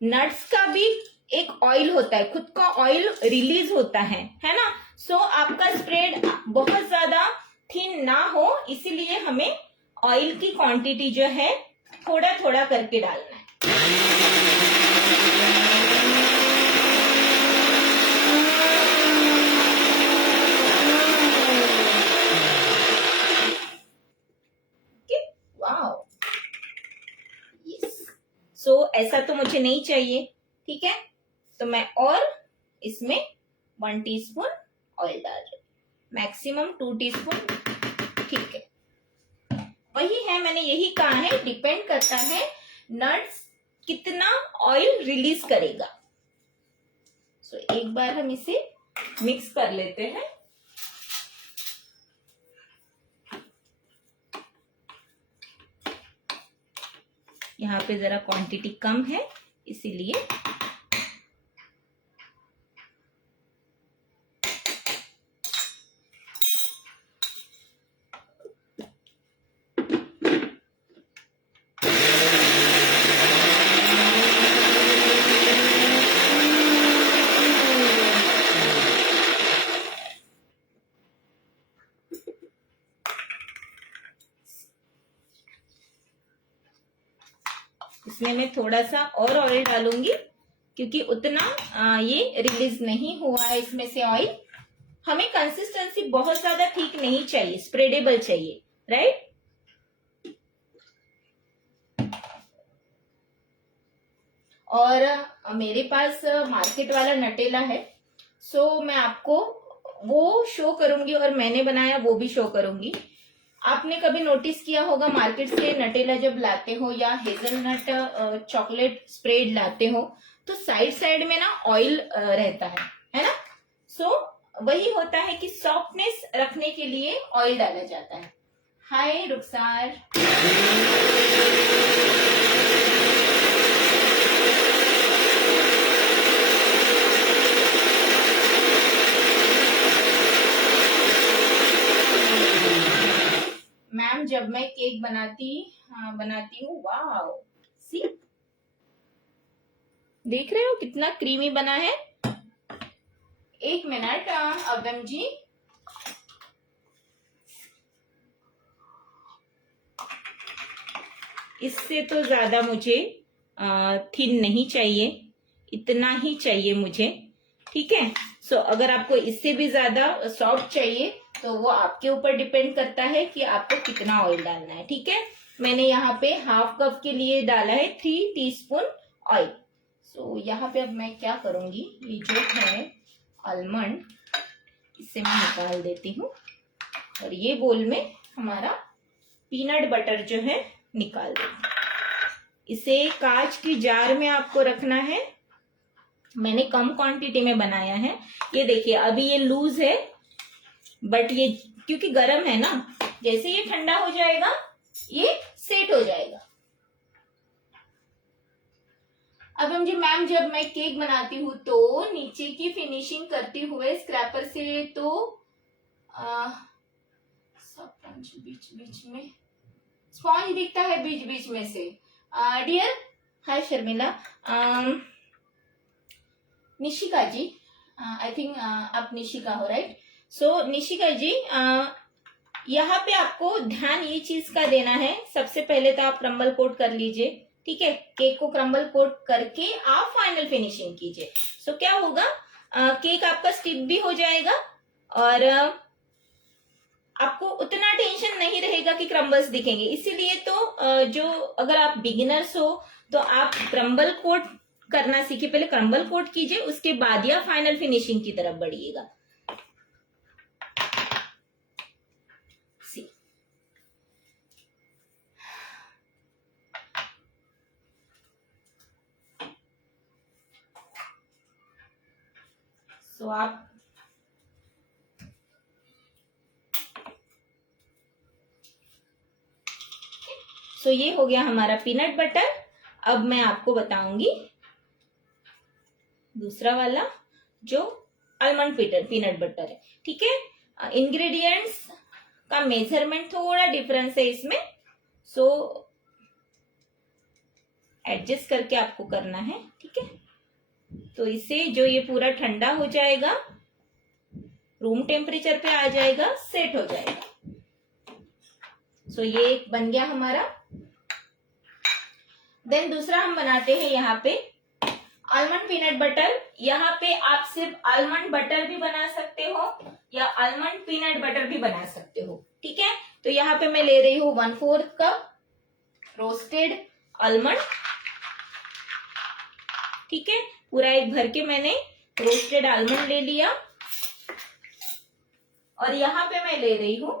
नट्स का भी एक ऑयल होता है, खुद का ऑयल रिलीज होता है ना। सो आपका स्प्रेड बहुत ज्यादा थिन ना हो, इसीलिए हमें ऑयल की क्वांटिटी जो है थोड़ा थोड़ा करके डालना है। Wow, yes. सो ऐसा तो मुझे नहीं चाहिए, ठीक है, तो मैं और इसमें 1 टीस्पून ऑयल डाल रही हूँ, मैक्सिमम 2 टीस्पून, ठीक है। वही है, मैंने यही कहा है, डिपेंड करता है नट्स कितना ऑयल रिलीज करेगा। सो एक बार हम इसे मिक्स कर लेते हैं। यहाँ पे जरा क्वांटिटी कम है इसीलिए। इसमें मैं थोड़ा सा और ऑयल डालूंगी क्योंकि उतना ये रिलीज नहीं हुआ है इसमें से ऑयल। हमें कंसिस्टेंसी बहुत ज्यादा ठीक नहीं चाहिए, स्प्रेडेबल चाहिए, राइट। और मेरे पास मार्केट वाला नटेला है, सो मैं आपको वो शो करूंगी और मैंने बनाया वो भी शो करूंगी। आपने कभी नोटिस किया होगा मार्केट से नटेला जब लाते हो या हेजलनट चॉकलेट स्प्रेड लाते हो तो साइड साइड में ना ऑयल रहता है ना। सो वही होता है कि सॉफ्टनेस रखने के लिए ऑयल डाला जाता है। हाय रुखसार, मैम जब मैं केक बनाती हूँ, वाओ, सी, देख रहे हो कितना क्रीमी बना है। एक मिनट अवम जी, इससे तो ज्यादा मुझे थिन नहीं चाहिए, इतना ही चाहिए मुझे, ठीक है। सो अगर आपको इससे भी ज्यादा सॉफ्ट चाहिए तो वो आपके ऊपर डिपेंड करता है कि आपको कितना ऑयल डालना है, ठीक है। मैंने यहाँ पे हाफ कप के लिए डाला है 3 टीस्पून ऑयल। सो यहाँ पे अब मैं क्या करूंगी, ये जो है आलमंड इसे मैं निकाल देती हूँ और ये बोल में हमारा पीनट बटर जो है निकाल देती हूँ। इसे कांच की जार में आपको रखना है। मैंने कम क्वांटिटी में बनाया है। ये देखिए अभी ये लूज है, बट ये क्योंकि गर्म है ना, जैसे ये ठंडा हो जाएगा ये सेट हो जाएगा। अब हम मैम जब मैं केक बनाती हूँ तो नीचे की फिनिशिंग करते हुए स्क्रैपर से तो स्पॉन्ज बीच बीच में स्पॉन्ज दिखता है बीच बीच में से। Dear hi Sharmila, Nishika ji, I think आप निशिका हो, राइट? सो निशिका जी, यहाँ पे आपको ध्यान ये चीज का देना है, सबसे पहले तो आप क्रम्बल कोट कर लीजिए, ठीक है? केक को क्रम्बल कोट करके आप फाइनल फिनिशिंग कीजिए। सो क्या होगा, केक आपका स्टिफ भी हो जाएगा और आपको उतना टेंशन नहीं रहेगा कि क्रम्बल्स दिखेंगे। इसीलिए तो जो अगर आप बिगिनर्स हो तो आप क्रम्बल कोट करना सीखिए, पहले क्रम्बल कोट कीजिए, उसके बाद या फाइनल फिनिशिंग की तरफ बढ़िएगा। सो आप सो ये हो गया हमारा पीनट बटर। अब मैं आपको बताऊंगी दूसरा वाला जो आलमंड पीनट बटर है, ठीक है? इंग्रेडिएंट्स का मेजरमेंट थोड़ा डिफरेंस है इसमें, सो एडजस्ट करके आपको करना है, ठीक है? तो इसे जो ये पूरा ठंडा हो जाएगा, रूम टेम्परेचर पे आ जाएगा, सेट हो जाएगा। सो ये एक बन गया हमारा। देन दूसरा हम बनाते हैं यहाँ पे आलमंड पीनट बटर। यहाँ पे आप सिर्फ आलमंड बटर भी बना सकते हो या आलमंड पीनट बटर भी बना सकते हो, ठीक है? तो यहाँ पे मैं ले रही हूँ 1/4 कप रोस्टेड आलमंड, ठीक है? पूरा एक भर के मैंने रोस्टेड आलमंड ले लिया और यहाँ पे मैं ले रही हूं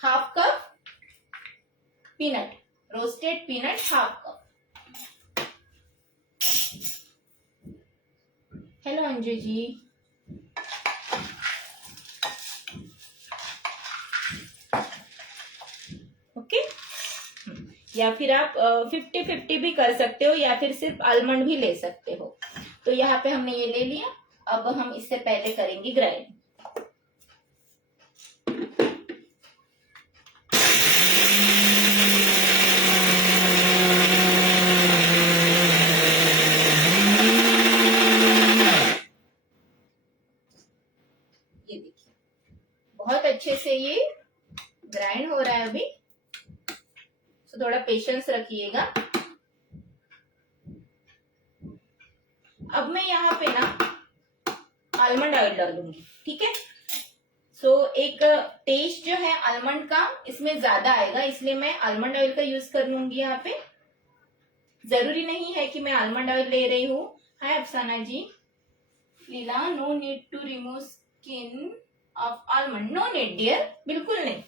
1/2 cup peanut, roasted peanut 1/2 cup. Hello Anju ji, okay? या फिर आप 50-50 भी कर सकते हो या फिर सिर्फ आलमंड भी ले सकते हो। तो यहाँ पे हमने ये ले लिया। अब हम इससे पहले करेंगे ग्राइंड। ये देखिए बहुत अच्छे से ये ग्राइंड हो रहा है अभी, तो थोड़ा पेशेंस रखिएगा। अब मैं यहाँ पे ना आलमंड ऑयल डालूंगी, ठीक है? सो एक टेस्ट जो है आलमंड का इसमें ज्यादा आएगा, इसलिए मैं आलमंड ऑयल का यूज कर लूंगी। यहाँ पे जरूरी नहीं है कि मैं आलमंड ऑयल ले रही हूँ। Hi Afsana ji, Leela, no need to remove skin of almond. No need dear, बिल्कुल नहीं।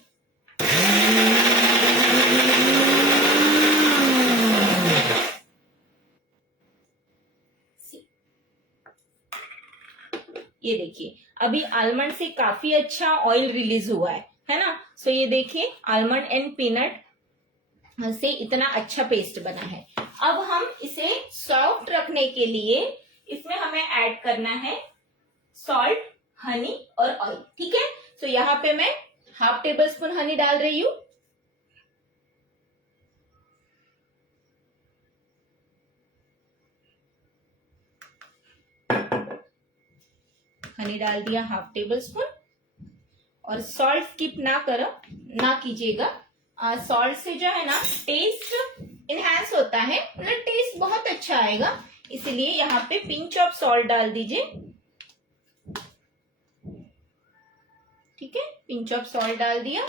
ये देखिए अभी आलमंड से काफी अच्छा ऑयल रिलीज हुआ है ना? सो ये देखिए आलमंड एंड पीनट से इतना अच्छा पेस्ट बना है। अब हम इसे सॉफ्ट रखने के लिए इसमें हमें ऐड करना है सॉल्ट, हनी और ऑयल, ठीक है? सो यहाँ पे मैं 1/2 टेबलस्पून हनी डाल रही हूँ, हनी डाल दिया 1/2 टेबलस्पून। और सॉल्ट स्किप ना कीजिएगा। सॉल्ट से जो है ना टेस्ट इनहेंस होता है, मतलब टेस्ट बहुत अच्छा आएगा, इसलिए यहाँ पे पिंच ऑफ सॉल्ट डाल दीजिए, ठीक है? पिंच ऑफ सॉल्ट डाल दिया।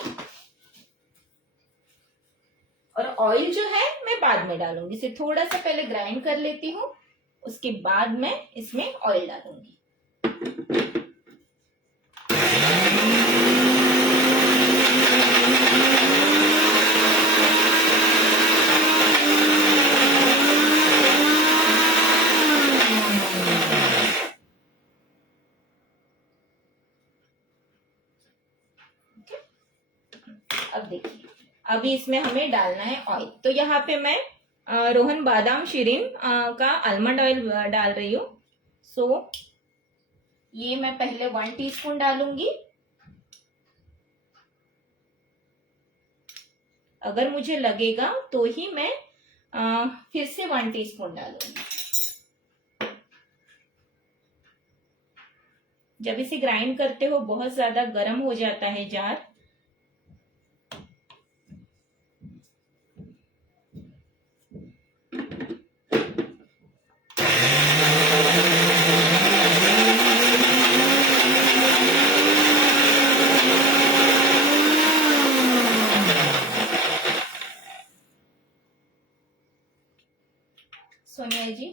और ऑयल जो है मैं बाद में डालूंगी, इसे थोड़ा सा पहले ग्राइंड कर लेती हूँ, उसके बाद मैं इसमें ऑयल डालूंगी। अभी इसमें हमें डालना है ऑयल। तो यहाँ पे मैं रोहन बादाम शिरीन का आलमंड ऑयल डाल रही हूँ। सो ये मैं पहले 1 टीस्पून डालूंगी। अगर मुझे लगेगा तो ही मैं फिर से 1 टीस्पून डालूंगी। जब इसे ग्राइंड करते हो बहुत ज्यादा गर्म हो जाता है jar. Sonia ji,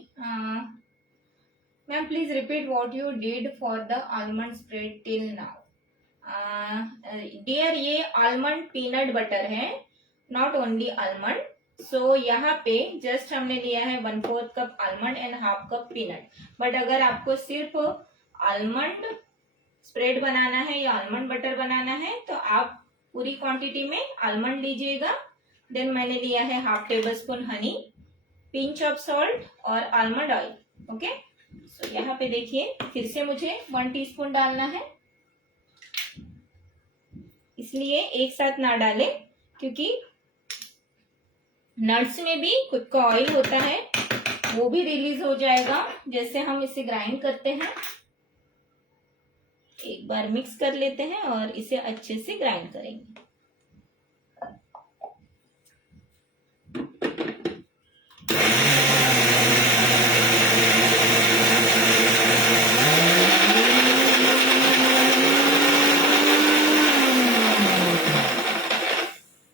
ma'am please repeat what you did for the almond spread till now. Dear, ये आलमंड पीनट बटर है, नॉट ओनली आलमंड। सो यहाँ पे जस्ट हमने लिया है 1/4 cup almond and half cup peanut. But अगर आपको सिर्फ आलमंड स्प्रेड बनाना है या आलमंड बटर बनाना है तो आप पूरी क्वांटिटी में आलमंड लीजिएगा। देन मैंने लिया है half tablespoon Honey, pinch of salt और आलमंड ऑयल। ओके, सो यहाँ पे देखिए फिर से मुझे 1 टीस्पून डालना है। इसलिए एक साथ ना डालें क्योंकि नट्स में भी खुद का ऑयल होता है, वो भी रिलीज हो जाएगा जैसे हम इसे ग्राइंड करते हैं। एक बार मिक्स कर लेते हैं और इसे अच्छे से ग्राइंड करेंगे।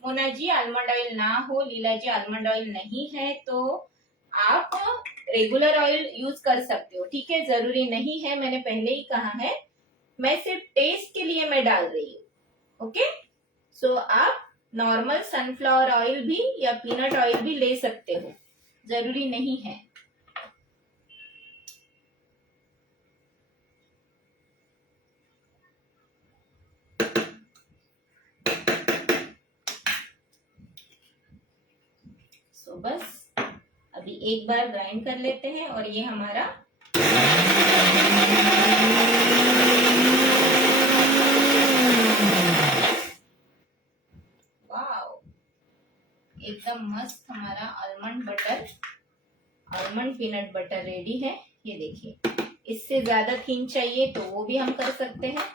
मोना जी, आलमंड ऑयल ना हो, लीला जी आलमंड ऑयल नहीं है तो आप रेगुलर ऑयल यूज कर सकते हो, ठीक है, जरूरी नहीं है। मैंने पहले ही कहा है, मैं सिर्फ टेस्ट के लिए मैं डाल रही हूँ। ओके, सो आप नॉर्मल सनफ्लावर ऑयल भी या पीनट ऑयल भी ले सकते हो, जरूरी नहीं है। सो बस अभी एक बार ग्राइंड कर लेते हैं और ये हमारा एकदम मस्त हमारा almond butter, almond peanut butter ready है। ये देखिए, इससे ज्यादा थिन चाहिए तो वो भी हम कर सकते हैं,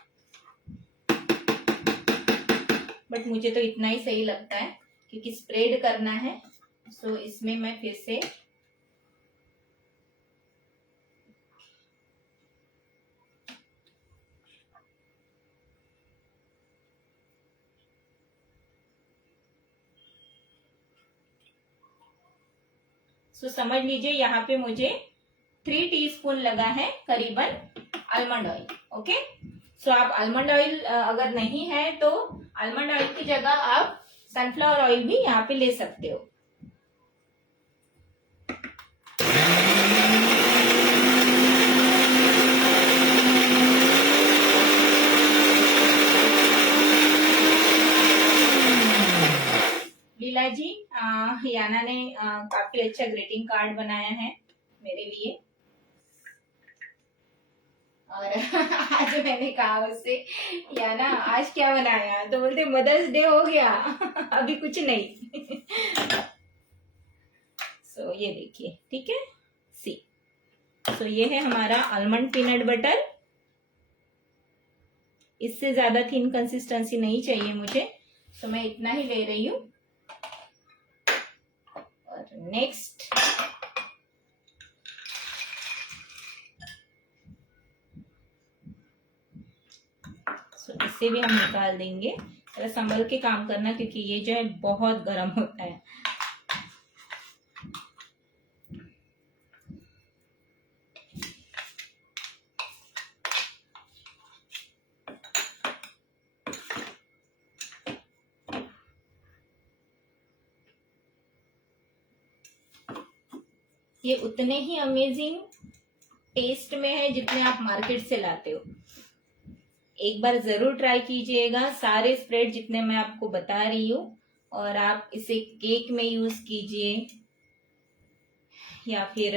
बट मुझे तो इतना ही सही लगता है क्योंकि स्प्रेड करना है। सो इसमें मैं फिर से समझ लीजिए यहाँ पे मुझे 3 टीस्पून लगा है करीबन आलमंड ऑयल। ओके, सो आप आलमंड ऑयल अगर नहीं है तो आलमंड ऑयल की जगह आप सनफ्लावर ऑयल भी यहाँ पे ले सकते हो। लीला जी, याना ने काफी अच्छा ग्रीटिंग कार्ड बनाया है मेरे लिए, और आज मैंने कहा उससे, याना आज क्या बनाया, तो बोलते मदर्स डे हो गया अभी कुछ नहीं सो ये देखिए, ठीक है, सी। सो ये है हमारा आलमंड पीनट बटर। इससे ज्यादा थिन कंसिस्टेंसी नहीं चाहिए मुझे, सो मैं इतना ही ले रही हूँ। नेक्स्ट इससे भी हम निकाल देंगे। थोड़ा संभल के काम करना क्योंकि ये जो है बहुत गर्म होता है। ये उतने ही अमेजिंग टेस्ट में है जितने आप मार्केट से लाते हो। एक बार जरूर ट्राई कीजिएगा। सारे स्प्रेड जितने मैं आपको बता रही हूँ और आप इसे केक में यूज कीजिए या फिर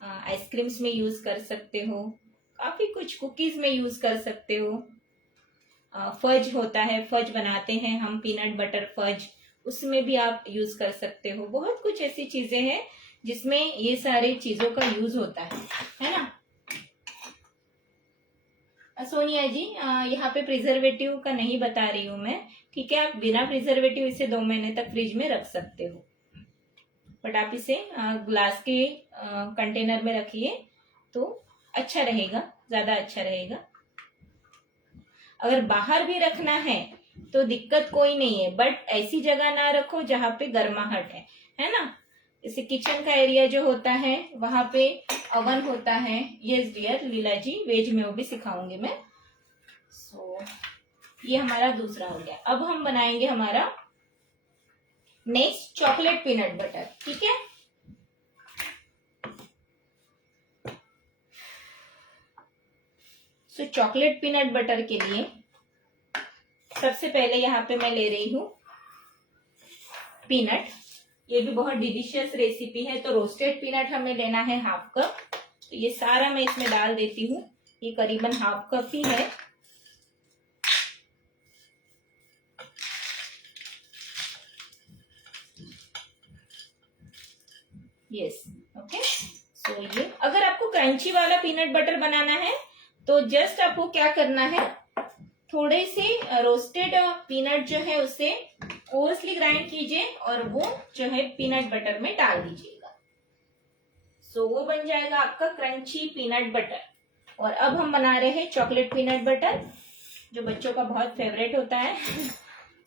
आइसक्रीम्स में यूज कर सकते हो, काफी कुछ, कुकीज में यूज कर सकते हो। फज होता है, फज बनाते हैं हम, पीनट बटर फज, उसमें भी आप यूज कर सकते हो। बहुत कुछ ऐसी चीजें हैं जिसमें ये सारी चीजों का यूज होता है ना। सोनिया जी, यहाँ पे प्रिजर्वेटिव का नहीं बता रही हूँ मैं, ठीक है। आप बिना प्रिजर्वेटिव इसे 2 महीने तक फ्रिज में रख सकते हो, बट आप इसे ग्लास के कंटेनर में रखिए तो अच्छा रहेगा, ज्यादा अच्छा रहेगा। अगर बाहर भी रखना है तो दिक्कत कोई नहीं है, बट ऐसी जगह ना रखो जहाँ पे गर्माहट है ना। जैसे किचन का एरिया जो होता है वहां पे अवन होता है। यस डियर लीला जी, वेज में वो भी सिखाऊंगी मैं। ये हमारा दूसरा हो गया। अब हम बनाएंगे हमारा नेक्स्ट चॉकलेट पीनट बटर, ठीक है। सो चॉकलेट पीनट बटर के लिए सबसे पहले यहाँ पे मैं ले रही हूँ पीनट। ये भी बहुत डिलीशियस रेसिपी है। तो रोस्टेड पीनट हमें लेना है 1/2 कप। तो ये सारा मैं इसमें डाल देती हूँ, ये करीबन 1/2 कप ही है। Yes, okay. सो ये, अगर आपको क्रंची वाला पीनट बटर बनाना है तो जस्ट आपको क्या करना है, थोड़े से रोस्टेड पीनट जो है उसे कोर्सली ग्राइंड कीजिए और वो जो है पीनट बटर में डाल दीजिएगा। सो वो बन जाएगा आपका क्रंची पीनट बटर। और अब हम बना रहे हैं चॉकलेट पीनट बटर, जो बच्चों का बहुत फेवरेट होता है।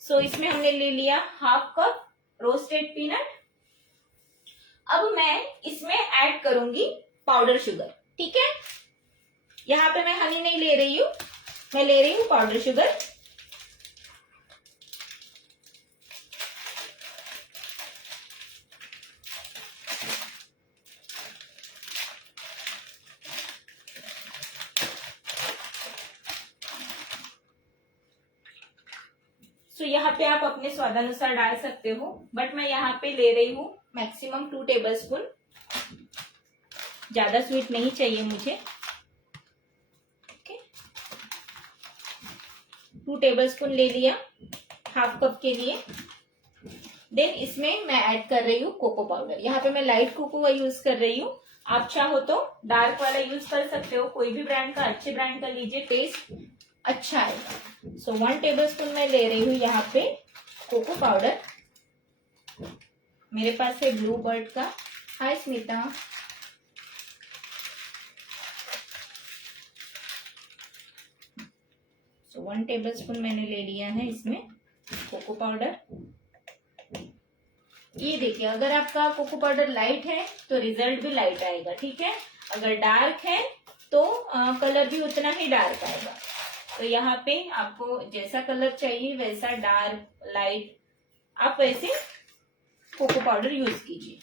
सो इसमें हमने ले लिया 1/2 कप रोस्टेड पीनट। अब मैं इसमें ऐड करूंगी पाउडर शुगर, ठीक है। यहाँ पे मैं हनी नहीं ले रही हूँ, मैं ले रही हूँ पाउडर शुगर। सो यहाँ पे आप अपने स्वादानुसार डाल सकते हो, बट मैं यहाँ पे ले रही हूँ मैक्सिमम 2 टेबलस्पून। ज्यादा स्वीट नहीं चाहिए मुझे, ओके। 2 टेबलस्पून ले लिया 1/2 कप के लिए। देन इसमें मैं ऐड कर रही हूँ कोको पाउडर। यहाँ पे मैं लाइट कोको यूज कर रही हूँ, आप चाहो तो डार्क वाला यूज कर सकते हो, कोई भी ब्रांड का, अच्छे ब्रांड का लीजिए, टेस्ट अच्छा आएगा। सो 1 टेबलस्पून मैं ले रही हूँ यहाँ पे कोको पाउडर। मेरे पास है ब्लू बर्ड का। हाय स्मिता। सो 1 टेबलस्पून मैंने ले लिया है इसमें कोको पाउडर। ये देखिए, अगर आपका कोको पाउडर लाइट है तो रिजल्ट भी लाइट आएगा, ठीक है। अगर डार्क है तो कलर भी उतना ही डार्क आएगा। तो यहाँ पे आपको जैसा कलर चाहिए वैसा डार्क, लाइट, आप वैसे कोको पाउडर यूज कीजिए।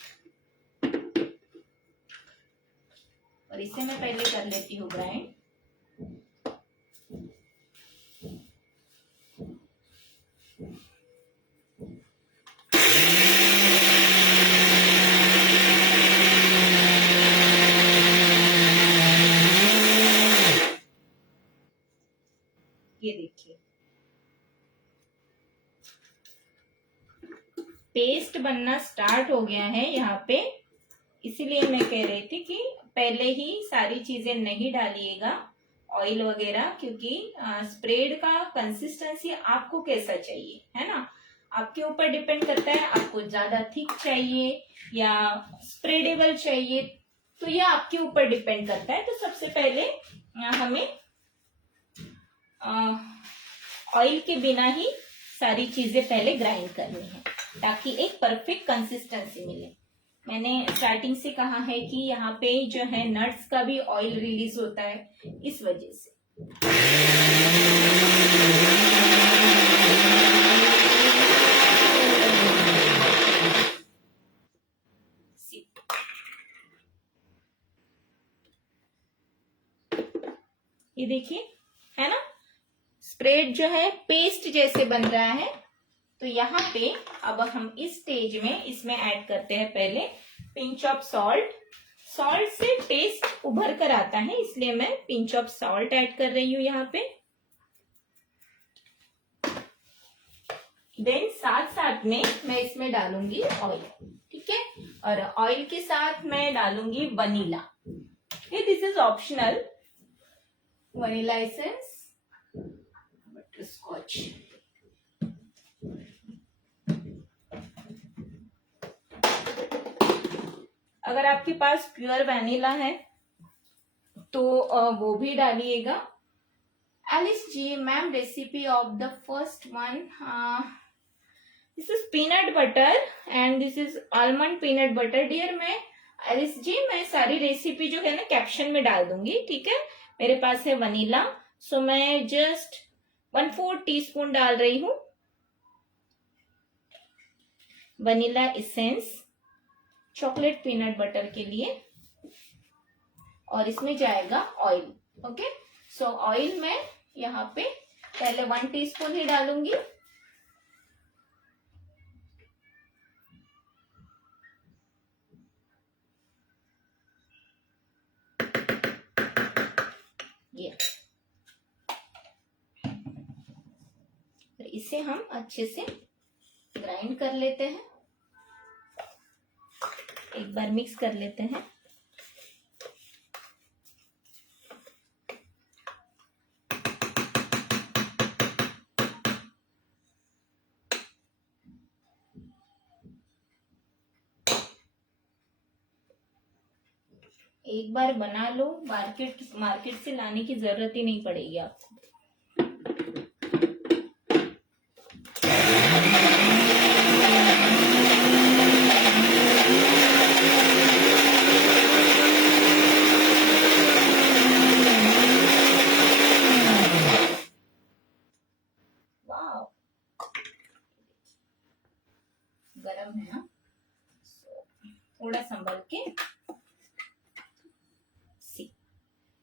और इसे मैं पहले कर लेती हूँ ग्राइंड। ये देखिए पेस्ट बनना स्टार्ट हो गया है यहाँ पे। इसीलिए मैं कह रही थी कि पहले ही सारी चीजें नहीं डालिएगा, ऑयल वगैरह, क्योंकि स्प्रेड का कंसिस्टेंसी आपको कैसा चाहिए, है ना, आपके ऊपर डिपेंड करता है। आपको ज्यादा थिक चाहिए या स्प्रेडेबल चाहिए, तो यह आपके ऊपर डिपेंड करता है। तो सबसे पहले हमें ऑयल के बिना ही सारी चीजें पहले ग्राइंड करनी है ताकि एक परफेक्ट कंसिस्टेंसी मिले। मैंने स्टार्टिंग से कहा है कि यहाँ पे जो है नट्स का भी ऑयल रिलीज होता है, इस वजह से। ये देखिए, है ना, स्प्रेड जो है पेस्ट जैसे बन रहा है। तो यहाँ पे अब हम इस स्टेज में इसमें ऐड करते हैं पहले पिंच ऑफ सॉल्ट। सॉल्ट से टेस्ट उभर कर आता है, इसलिए मैं पिंच ऑफ सॉल्ट ऐड कर रही हूँ यहाँ पे। देन साथ साथ में मैं इसमें डालूंगी ऑयल, ठीक है, और ऑयल के साथ मैं डालूंगी vanilla. This is optional, vanilla essence, butterscotch. अगर आपके पास प्योर वनीला है तो वो भी डालिएगा। Alice ji, ma'am recipe of the first one, this is peanut butter and this is almond peanut butter. Dear मैं एलिस जी, मैं सारी रेसिपी जो है ना कैप्शन में डाल दूंगी, ठीक है। मेरे पास है वनीला, सो मैं जस्ट 1/4 टीस्पून डाल रही हूँ vanilla essence chocolate peanut butter के लिए, और इसमें जाएगा ऑयल। ओके, सो ऑयल मैं यहाँ पे पहले 1 टीस्पून ही डालूंगी। ये इसे हम अच्छे से ग्राइंड कर लेते हैं, एक बार मिक्स कर लेते हैं। एक बार बना लो, मार्केट से लाने की जरूरत ही नहीं पड़ेगी आपको। गरम है ना, थोड़ा संभल के।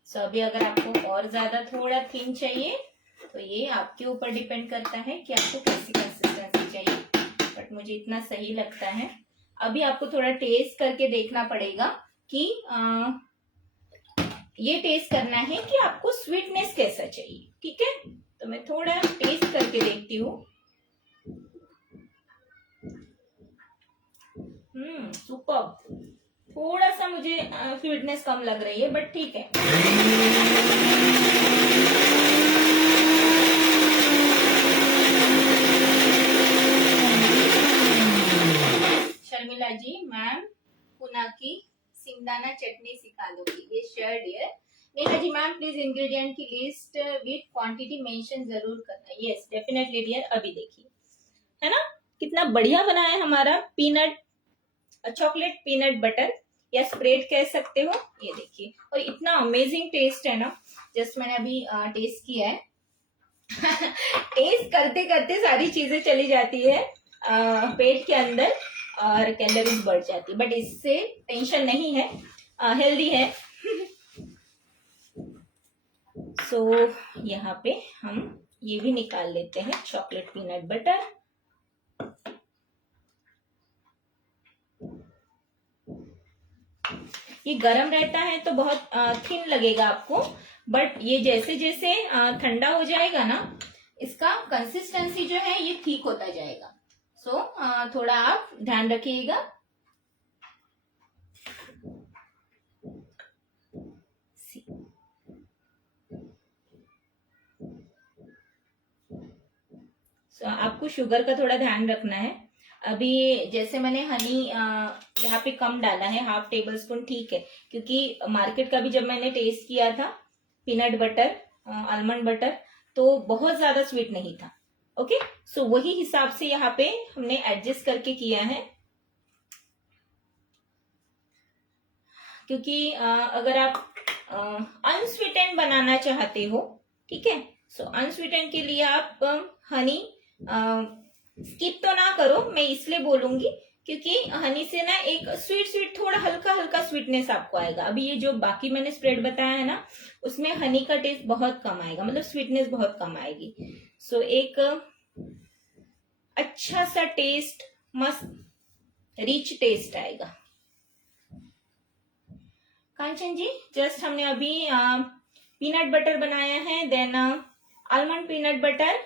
सो अभी अगर आपको और ज्यादा थोड़ा थिन चाहिए तो ये आपके ऊपर डिपेंड करता है कि आपको कैसी कंसिस्टेंसी चाहिए, बट मुझे इतना सही लगता है। अभी आपको थोड़ा टेस्ट करके देखना पड़ेगा कि ये टेस्ट करना है कि आपको स्वीटनेस कैसा चाहिए, ठीक है। तो मैं थोड़ा टेस्ट करके देखती हूँ। सुपर। थोड़ा सा मुझे स्वीटनेस कम लग रही है, बट ठीक है। शर्मिला जी, मैम पुना की सिंगदाना चटनी सिखा दोगी? ये sure dear. Neha ji, ma'am please ingredient की लिस्ट विद क्वांटिटी मेंशन जरूर करना। Yes definitely dear. अभी देखिए, है ना कितना बढ़िया बना है हमारा पीनट चॉकलेट पीनट बटर, या स्प्रेड कह सकते हो। ये देखिए, और इतना अमेजिंग टेस्ट है ना, जस्ट मैंने अभी टेस्ट किया है। टेस्ट करते करते सारी चीजें चली जाती है पेट के अंदर और कैलोरीज बढ़ जाती है, बट इससे टेंशन नहीं है, हेल्दी है। सो यहाँ पे हम ये भी निकाल लेते हैं चॉकलेट पीनट बटर। ये गरम रहता है तो बहुत थिन लगेगा आपको, बट ये जैसे जैसे ठंडा हो जाएगा ना, इसका कंसिस्टेंसी जो है ये ठीक होता जाएगा। सो थोड़ा आप ध्यान रखिएगा। आपको शुगर का थोड़ा ध्यान रखना है। अभी जैसे मैंने हनी यहाँ पे कम डाला है, 1/2 टेबल स्पून, ठीक है, क्योंकि मार्केट का भी जब मैंने टेस्ट किया था पीनट बटर आलमंड बटर तो बहुत ज्यादा स्वीट नहीं था। ओके, सो वही हिसाब से यहाँ पे हमने एडजस्ट करके किया है, क्योंकि अगर आप अनस्वीटेंड बनाना चाहते हो, ठीक है, सो अनस्वीटेंड के लिए आप हनी स्किप तो ना करो, मैं इसलिए बोलूंगी क्योंकि हनी से ना एक स्वीट थोड़ा हल्का हल्का स्वीटनेस आपको आएगा। अभी ये जो बाकी मैंने स्प्रेड बताया है ना, उसमें हनी का टेस्ट बहुत कम आएगा, मतलब स्वीटनेस बहुत कम आएगी। सो एक अच्छा सा टेस्ट, मस्त रिच टेस्ट आएगा। कांचन जी, जस्ट हमने अभी पीनट बटर बनाया है, देन आलमंड पीनट बटर,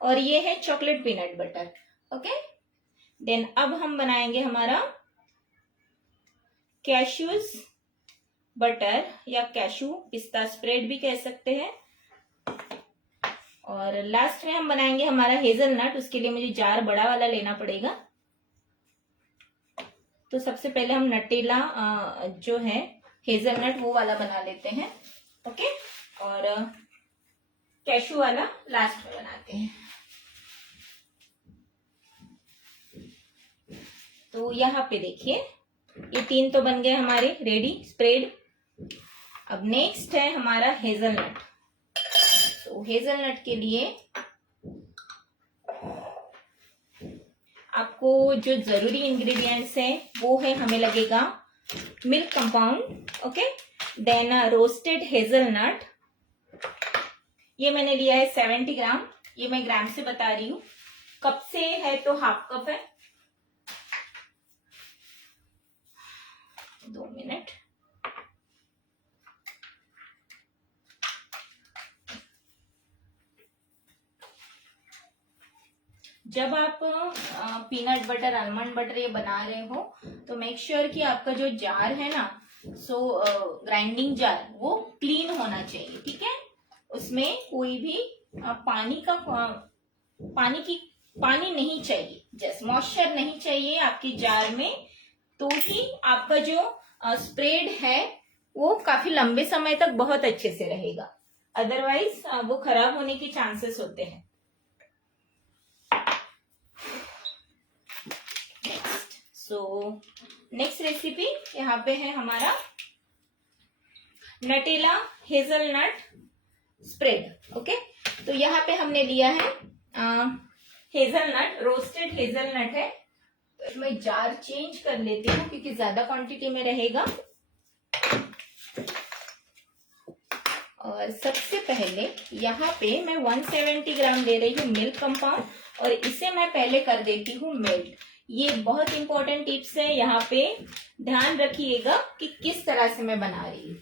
और ये है chocolate peanut butter. Okay, then अब हम बनाएंगे हमारा कैश्यूज बटर या कैशू पिस्ता स्प्रेड भी कह सकते हैं। और लास्ट में हम बनाएंगे हमारा हेजलनट। उसके लिए मुझे जार बड़ा वाला लेना पड़ेगा। तो सबसे पहले हम नटेला जो है हेजलनट वो वाला बना लेते हैं। ओके, और कैशू वाला लास्ट में बनाते हैं। तो यहाँ पे देखिए, ये 3 तो बन गए हमारे रेडी स्प्रेड। अब नेक्स्ट है हमारा हेजलनट। तो हेजलनट के लिए आपको जो जरूरी इंग्रेडिएंट्स है वो है, हमें लगेगा milk compound, okay, then roasted hazelnut, ये मैंने लिया है 70 ग्राम। ये मैं ग्राम से बता रही हूँ, कप से है तो हाफ कप है। 2 मिनट। जब आप पीनट बटर, आलमंड बटर ये बना रहे हो तो मेक श्योर कि आपका जो जार है ना, सो ग्राइंडिंग जार वो क्लीन होना चाहिए, ठीक है। उसमें कोई भी पानी नहीं चाहिए, जस्ट मॉइस्चर नहीं चाहिए आपकी जार में, तो ही आपका जो स्प्रेड है वो काफी लंबे समय तक बहुत अच्छे से रहेगा। अदरवाइज वो खराब होने के चांसेस होते हैं। सो नेक्स्ट रेसिपी यहाँ पे है हमारा नटेला हेजलनट स्प्रेड। ओके, तो यहाँ पे हमने लिया है हेजलनट, रोस्टेड हेजलनट है। तो मैं जार चेंज कर लेती हूँ क्योंकि ज्यादा क्वांटिटी में रहेगा। और सबसे पहले यहाँ पे मैं 170 ग्राम ले रही हूँ मिल्क कंपाउंड, और इसे मैं पहले कर देती हूँ मेल्ट। ये बहुत इंपॉर्टेंट टिप्स है, यहाँ पे ध्यान रखिएगा कि किस तरह से मैं बना रही हूँ।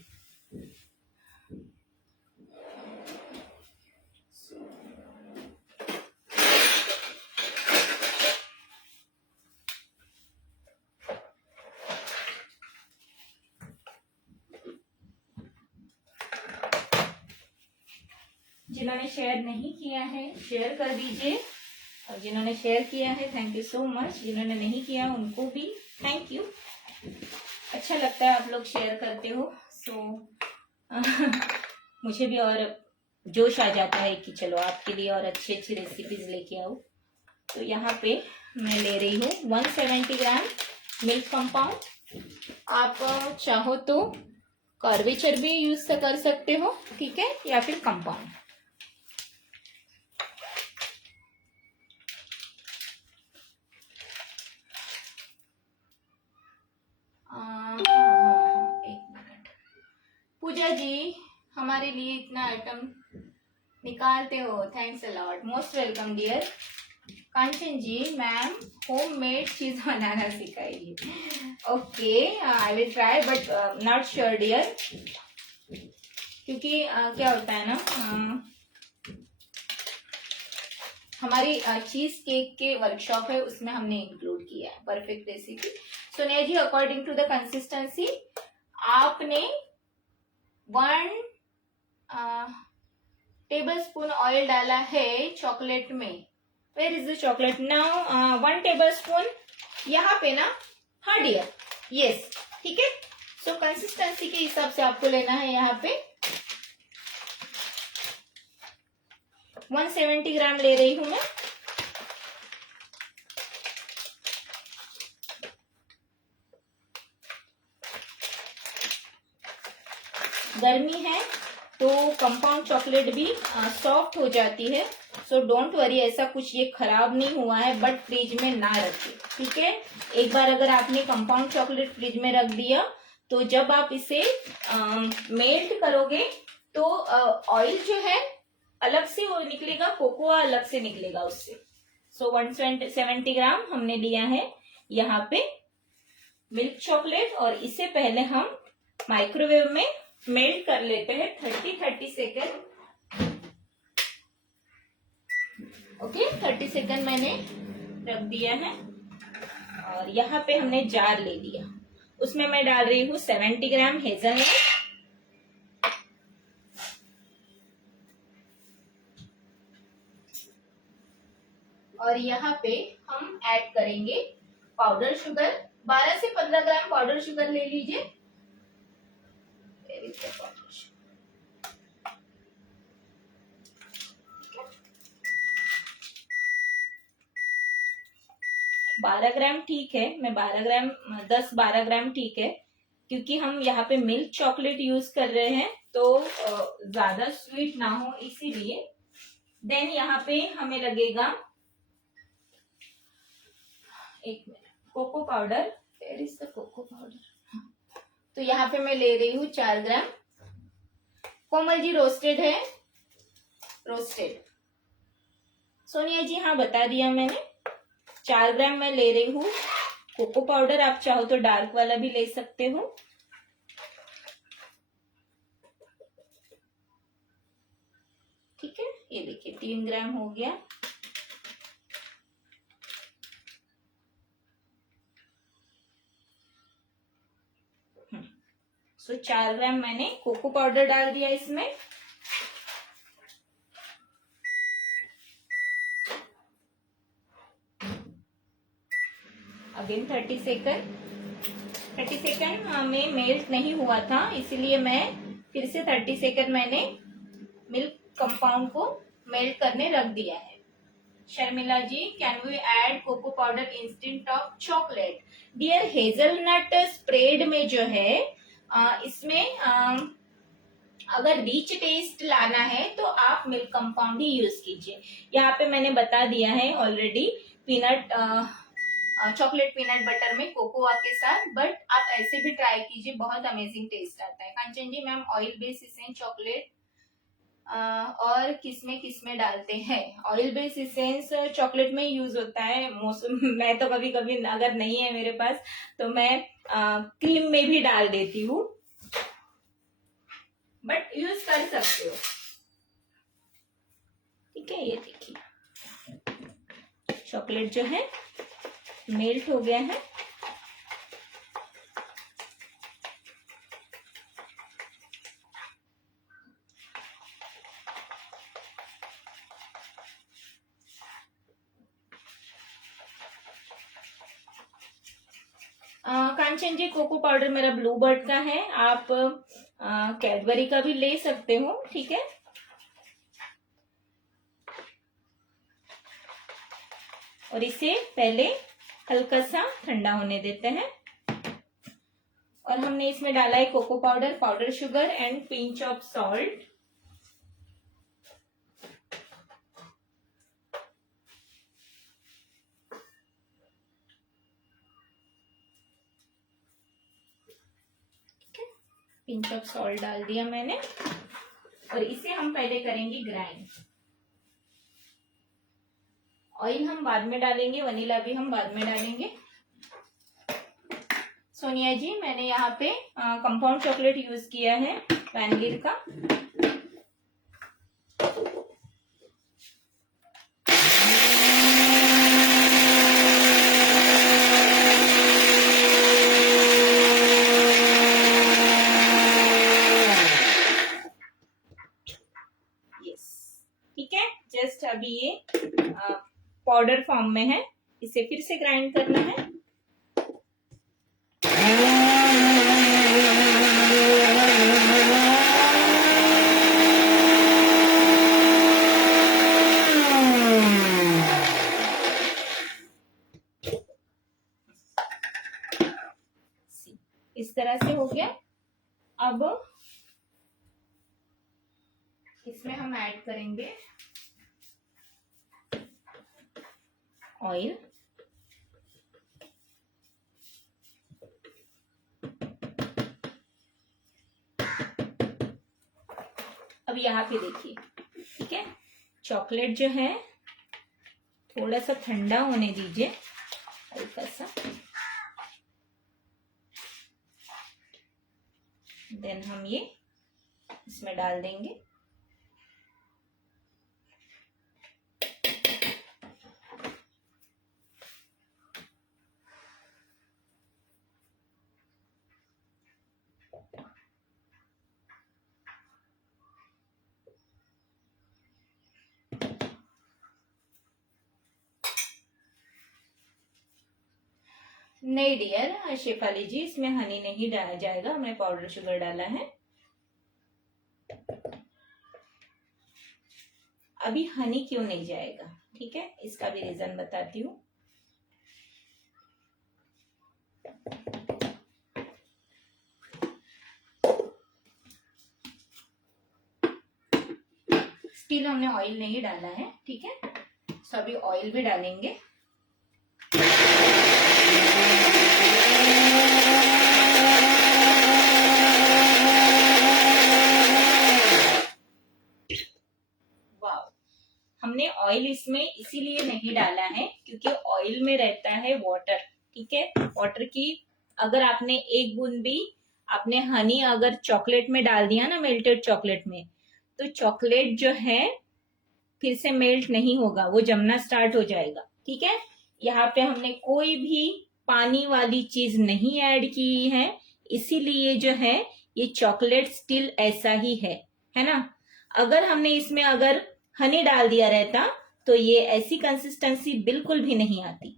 जिन्होंने शेयर नहीं किया है शेयर कर दीजिए, और जिन्होंने शेयर किया है थैंक यू सो मच। जिन्होंने नहीं किया उनको भी थैंक यू। अच्छा लगता है आप लोग शेयर करते हो, सो मुझे भी और जोश आ जाता है कि चलो आपके लिए और अच्छी अच्छी रेसिपीज लेके आओ। तो यहाँ पे मैं ले रही हूँ 170 ग्राम मिल्क कंपाउंड। आप चाहो तो कर्वेचर भी यूज कर सकते हो, ठीक है, या फिर कंपाउंड। पूजा जी, हमारे लिए इतना आइटम निकालते हो, thanks a lot, most welcome dear. Kanchan ji, ma'am homemade cheese बनाना सिखाइए। Okay, I will try but not sure dear, क्योंकि क्या होता है ना, हमारी चीज केक के वर्कशॉप है, उसमें हमने इंक्लूड किया है perfect recipe. Sonia ji, according to the consistency आपने 1 टेबल स्पून ऑयल डाला है चॉकलेट में। Where is the chocolate now? 1 tablespoon यहाँ पे ना, हाँ डियर, यस, ठीक है। सो कंसिस्टेंसी के हिसाब से आपको लेना है। यहाँ पे 170 ग्राम ले रही हूं मैं। गर्मी है तो कंपाउंड चॉकलेट भी सॉफ्ट हो जाती है, सो डोंट वरी, ऐसा कुछ ये खराब नहीं हुआ है, बट फ्रिज में ना रखें, ठीक है। एक बार अगर आपने कंपाउंड चॉकलेट फ्रिज में रख दिया तो जब आप इसे मेल्ट करोगे तो ऑयल जो है अलग से वो निकलेगा, कोकोआ अलग से निकलेगा उससे, सो 170 ग्राम हमने लिया है यहाँ पे मिल्क चॉकलेट, और इससे पहले हम माइक्रोवेव में मेल्ट कर लेते हैं 30 सेकेंड। ओके, 30 सेकेंड मैंने रख दिया है। और यहाँ पे हमने जार ले लिया, उसमें मैं डाल रही हूँ 70 ग्राम हेजलनट, और यहाँ पे हम ऐड करेंगे पाउडर शुगर। 12 से 15 ग्राम पाउडर शुगर ले लीजिए। 12 ग्राम ठीक है, मैं 12 ग्राम 10-12 ग्राम ठीक है, क्योंकि हम यहाँ पे मिल्क चॉकलेट यूज कर रहे हैं तो ज्यादा स्वीट ना हो इसीलिए। देन यहाँ पे हमें लगेगा एक minute, cocoa powder. Where is the cocoa powder? तो यहाँ पे मैं ले रही हूँ 4 ग्राम। कोमल जी रोस्टेड है? रोस्टेड। सोनिया जी हाँ बता दिया मैंने। 4 ग्राम मैं ले रही हूँ कोको पाउडर, आप चाहो तो डार्क वाला भी ले सकते हो। ठीक है, ये देखिए 3 ग्राम हो गया। सो 4 ग्राम मैंने कोको पाउडर डाल दिया इसमें। अगेन 30 सेकेंड हमें मेल्ट नहीं हुआ था, इसलिए मैं फिर से 30 सेकेंड मैंने मिल्क कंपाउंड को मेल्ट करने रख दिया है। Sharmila ji, can we add cocoa powder instant of chocolate? Dear, hazelnut spread में जो है इसमें अगर रिच टेस्ट लाना है तो आप मिल्क कंपाउंड ही यूज कीजिए। यहाँ पे मैंने बता दिया है already, peanut chocolate peanut butter में कोकोआ के साथ, बट आप ऐसे भी ट्राई कीजिए, बहुत अमेजिंग टेस्ट आता है। Kanchan ji, ma'am oil based essence chocolate और किसमें डालते हैं? ऑयल बेस्ड इसेंस चॉकलेट में यूज होता है मैं तो कभी कभी अगर नहीं है मेरे पास तो मैं क्रीम में भी डाल देती हूँ, बट यूज कर सकते हो। ठीक है, ये देखिए चॉकलेट जो है मेल्ट हो गया है। कांचन जी, कोको पाउडर मेरा ब्लू बर्ड का है, आप कैडबरी का भी ले सकते हो। ठीक है, और इसे पहले हल्का सा ठंडा होने देते हैं। और हमने इसमें डाला है cocoa powder, powder sugar and pinch of salt. Pinch of salt डाल दिया मैंने, और इसे हम पहले करेंगे ग्राइंड। ऑयल हम बाद में डालेंगे, वनीला भी हम बाद में डालेंगे। सोनिया जी, मैंने यहाँ पे कंपाउंड चॉकलेट यूज किया है वैनलीर का। ठीक है, जस्ट अभी ये पाउडर फॉर्म में है, इसे फिर से ग्राइंड करना है। इस तरह से हो गया। अब इसमें हम ऐड करेंगे ऑयल। अब यहाँ पे देखिए, ठीक है, चॉकलेट जो है थोड़ा सा ठंडा होने दीजिए, हल्का सा, देन हम ये इसमें डाल देंगे। नहीं डियर शेफाली जी, इसमें हनी नहीं डाला जाएगा, हमने पाउडर शुगर डाला है। अभी हनी क्यों नहीं जाएगा, ठीक है, इसका भी रीजन बताती हूँ। स्टिल हमने ऑयल नहीं डाला है, ठीक है, तो अभी ऑयल भी डालेंगे। हमने ऑयल इसमें इसीलिए नहीं डाला है क्योंकि ऑयल में रहता है वाटर, ठीक है। वाटर की अगर आपने एक बूंद भी आपने हनी अगर चॉकलेट में डाल दिया ना, मेल्टेड चॉकलेट में, तो चॉकलेट जो है फिर से मेल्ट नहीं होगा, वो जमना स्टार्ट हो जाएगा, ठीक है। यहाँ पे हमने कोई भी पानी वाली चीज नहीं ऐड की है, इसीलिए जो है ये चॉकलेट स्टिल ऐसा ही है ना। अगर हमने इसमें अगर हनी डाल दिया रहता तो ये ऐसी कंसिस्टेंसी बिल्कुल भी नहीं आती।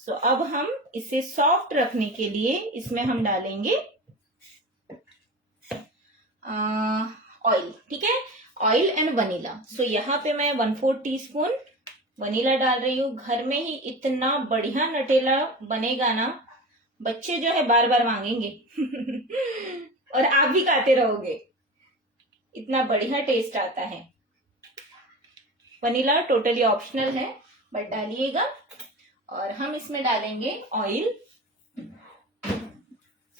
सो अब हम इसे सॉफ्ट रखने के लिए इसमें हम डालेंगे ऑयल, ठीक है, ऑयल एंड वनीला। सो यहाँ पे मैं 1/4 टीस्पून वनीला डाल रही हूँ। घर में ही इतना बढ़िया नटेला बनेगा ना, बच्चे जो है बार बार मांगेंगे और आप भी खाते रहोगे, इतना बढ़िया टेस्ट आता है। वनीला टोटली ऑप्शनल है बट डालिएगा। और हम इसमें डालेंगे ऑयल।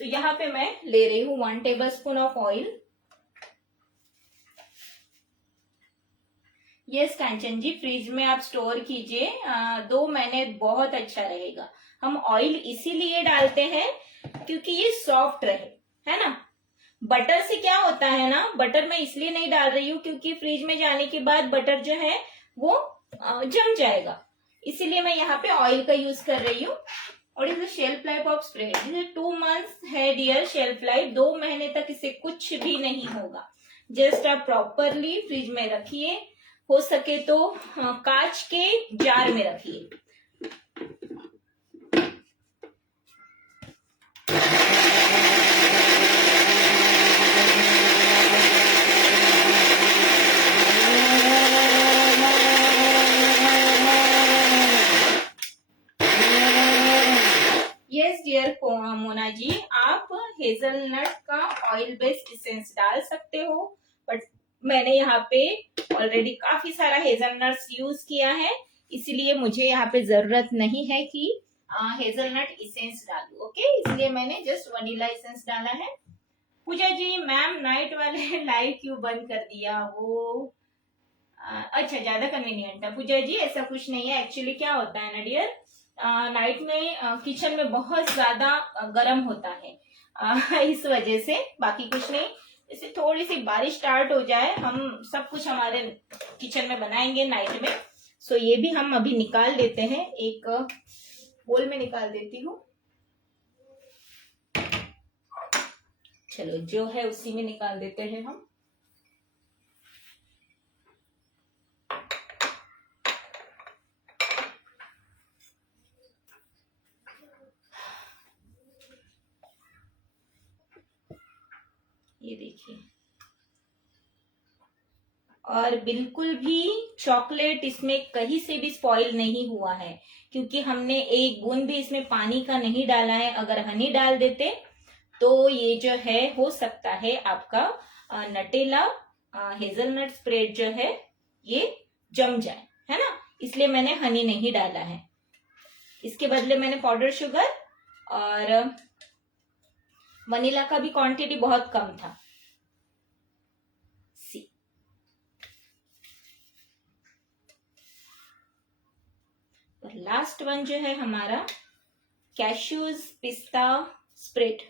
तो यहाँ पे मैं ले रही हूँ 1 tablespoon of oil. Yes Kanchan ji, fridge में आप स्टोर कीजिए 2 महीने, बहुत अच्छा रहेगा। हम ऑयल इसीलिए डालते हैं क्योंकि ये सॉफ्ट रहे, है ना। बटर से क्या होता है ना, बटर मैं इसलिए नहीं डाल रही हूँ क्योंकि फ्रिज में जाने के बाद बटर जो है वो जम जाएगा, इसीलिए मैं यहाँ पे ऑयल का यूज कर रही हूँ। और is shelf life of spread, जैसे 2 मंथ्स है डियर शेल्फ लाइफ, 2 महीने तक इसे कुछ भी नहीं होगा। जस्ट आप प्रॉपरली फ्रिज में रखिए, हो सके तो कांच के जार में रखिए। मोना जी, आप हेजलनट का ऑयल बेस्ड एसेंस डाल सकते हो, बट मैंने यहाँ पे ऑलरेडी काफी सारा हेजलनट्स यूज किया है, इसलिए मुझे यहाँ पे जरूरत नहीं है कि हेजलनट एसेंस डालूं। ओके, इसलिए मैंने जस्ट वनीला एसेंस डाला है। पूजा जी, मैम नाइट वाले लाइव क्यों बंद कर दिया? वो अच्छा, ज्यादा कन्वीनियंट है। पूजा जी, ऐसा कुछ नहीं है, एक्चुअली क्या होता है ना डियर, नाइट में किचन में बहुत ज्यादा गर्म होता है इस वजह से, बाकी कुछ नहीं। जैसे थोड़ी सी बारिश स्टार्ट हो जाए, हम सब कुछ हमारे किचन में बनाएंगे नाइट में। सो ये भी हम अभी निकाल देते हैं, एक बोल में निकाल देती हूँ। चलो, जो है उसी में निकाल देते हैं हम। ये देखिए, और बिल्कुल भी चॉकलेट इसमें कहीं से भी स्पॉइल नहीं हुआ है क्योंकि हमने एक बूंद भी इसमें पानी का नहीं डाला है। अगर हनी डाल देते तो ये जो है हो सकता है आपका नटेला हेजलनट स्प्रेड जो है ये जम जाए, है ना, इसलिए मैंने हनी नहीं डाला है। इसके बदले मैंने पाउडर शुगर और वनीला का भी क्वांटिटी बहुत कम था। और लास्ट वन जो है हमारा कैश्यूज पिस्ता स्प्रेड।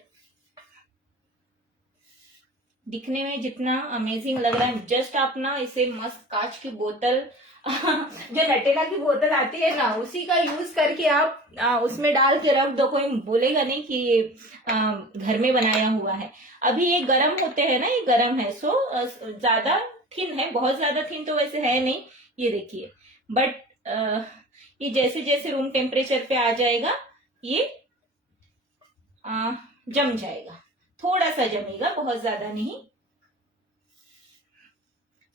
दिखने में जितना अमेजिंग लग रहा है, जस्ट आप ना इसे मस्त कांच की बोतल जो नटेला की बोतल आती है ना, उसी का यूज करके आप उसमें डाल के रख दो, कोई बोलेगा नहीं कि ये घर में बनाया हुआ है। अभी ये गरम होते हैं ना, ये गरम है, सो ज्यादा थिन है, बहुत ज्यादा थिन तो वैसे है नहीं, ये देखिए। बट ये जैसे जैसे रूम टेम्परेचर पे आ जाएगा ये जम जाएगा, थोड़ा सा जमेगा, बहुत ज्यादा नहीं।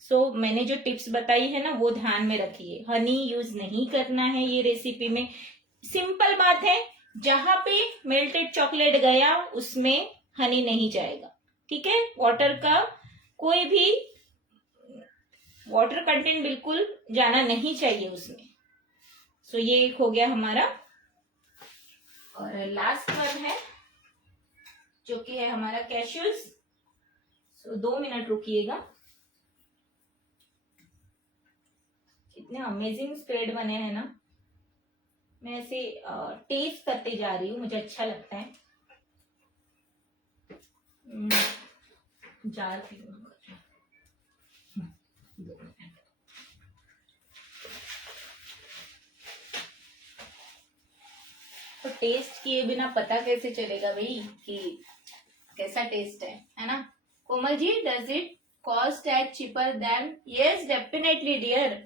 सो मैंने जो टिप्स बताई है ना वो ध्यान में रखिए। हनी यूज नहीं करना है ये रेसिपी में। सिंपल बात है, जहां पे मेल्टेड चॉकलेट गया उसमें हनी नहीं जाएगा, ठीक है। वाटर का कोई भी वाटर कंटेंट बिल्कुल जाना नहीं चाहिए उसमें। सो ये एक हो गया हमारा। और लास्ट वन है जो कि है हमारा कैश्यूज। सो 2 मिनट रुकिएगा। कितने अमेजिंग स्प्रेड बने हैं ना। मैं ऐसे टेस्ट करते जा रही हूँ, मुझे अच्छा लगता है। जार पी तो टेस्ट किए बिना पता कैसे चलेगा भाई कि कैसा टेस्ट है ना। Komal ji, does it cost at cheaper then? Yes definitely dear.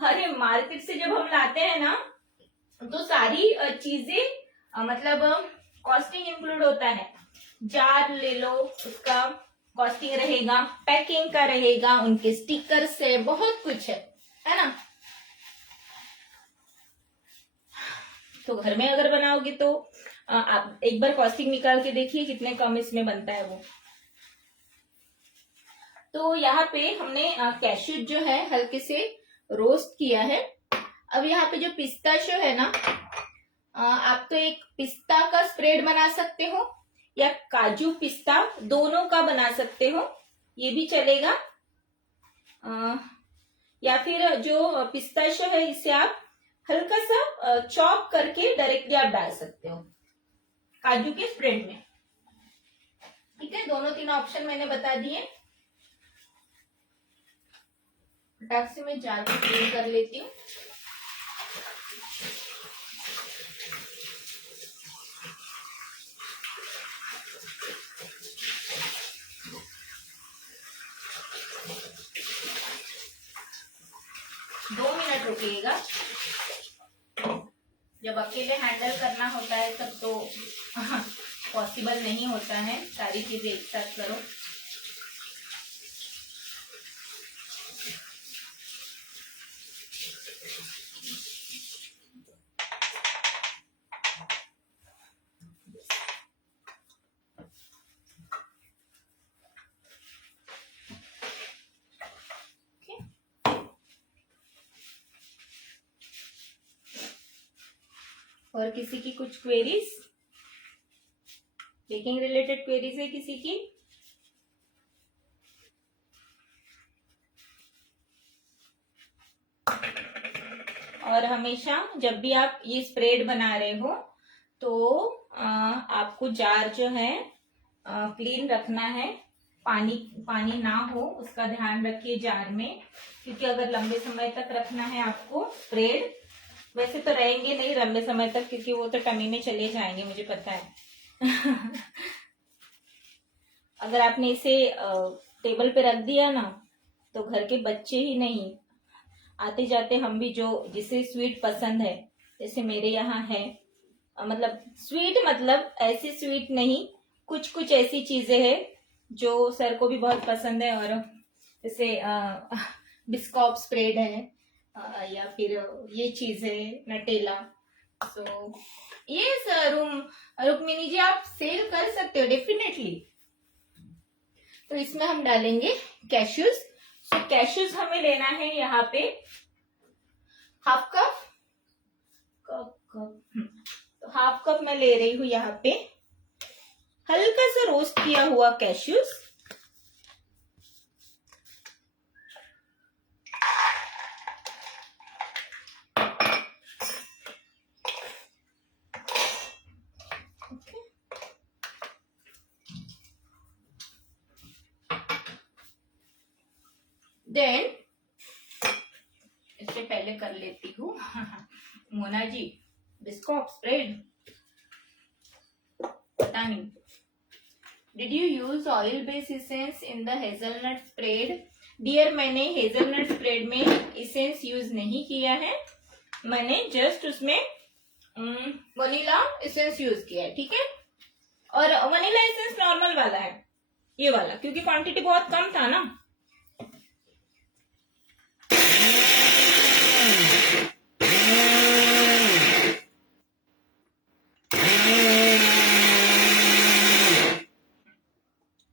अरे मार्केट से जब हम लाते हैं ना तो सारी चीजें मतलब कॉस्टिंग इंक्लूड होता है। जार ले लो, उसका कॉस्टिंग रहेगा, पैकिंग का रहेगा, उनके स्टिकर्स है, बहुत कुछ है ना। तो घर में अगर बनाओगे तो आप एक बार कॉस्टिंग निकाल के देखिए कितने कम इसमें बनता है वो। तो यहाँ पे हमने कैश्यू जो है हल्के से रोस्ट किया है। अब यहाँ पे जो पिस्ताशियो है ना, आप तो एक पिस्ता का स्प्रेड बना सकते हो या काजू पिस्ता दोनों का बना सकते हो, ये भी चलेगा। या फिर जो पिस्ताशियो है इसे आप हल्का सा चॉप करके डायरेक्टली आप डाल सकते हो काजू के स्प्रेड में, ठीक है। दोनों तीन ऑप्शन मैंने बता दिए। फटाक से मैं जार को क्लीन कर लेती हूँ। दो मिनट रुकिएगा। जब अकेले हैंडल करना होता है तब तो पॉसिबल नहीं होता है सारी चीजें एक साथ करो। और किसी की कुछ क्वेरीज, बेकिंग रिलेटेड क्वेरीज है किसी की? और हमेशा जब भी आप ये स्प्रेड बना रहे हो तो आपको जार जो है क्लीन रखना है, पानी पानी ना हो उसका ध्यान रखिए जार में, क्योंकि अगर लंबे समय तक रखना है आपको स्प्रेड, वैसे तो रहेंगे नहीं लंबे समय तक क्योंकि वो तो टमी में चले जाएंगे, मुझे पता है अगर आपने इसे टेबल पे रख दिया ना तो घर के बच्चे ही नहीं, आते जाते हम भी, जो जिसे स्वीट पसंद है, जैसे मेरे यहाँ है, मतलब स्वीट मतलब ऐसी स्वीट नहीं, कुछ कुछ ऐसी चीजें हैं जो सर को भी बहुत पसंद है। और जैसे बिस्कॉप स्प्रेड है या फिर ये चीज है नटेला। सो ये रुक्मिनी जी आप सेल कर सकते हो डेफिनेटली। तो इसमें हम डालेंगे कैश्यूज। सो कैश्यूज हमें लेना है यहाँ पे हाफ कप। तो हाफ कप मैं ले रही हूँ यहाँ पे हल्का सा रोस्ट किया हुआ कैश्यूज। देन इससे पहले कर लेती हूँ मोना जी बिस्कॉप स्प्रेड, पता नहीं did you use oil based essence in the hazelnut spread. Dear मैंने हेजलनट स्प्रेड में इसेंस यूज नहीं किया है, मैंने जस्ट उसमें वनीला इसेंस यूज किया है, ठीक है। और वनीला इसेंस नॉर्मल वाला है ये वाला, क्योंकि क्वांटिटी बहुत कम था ना।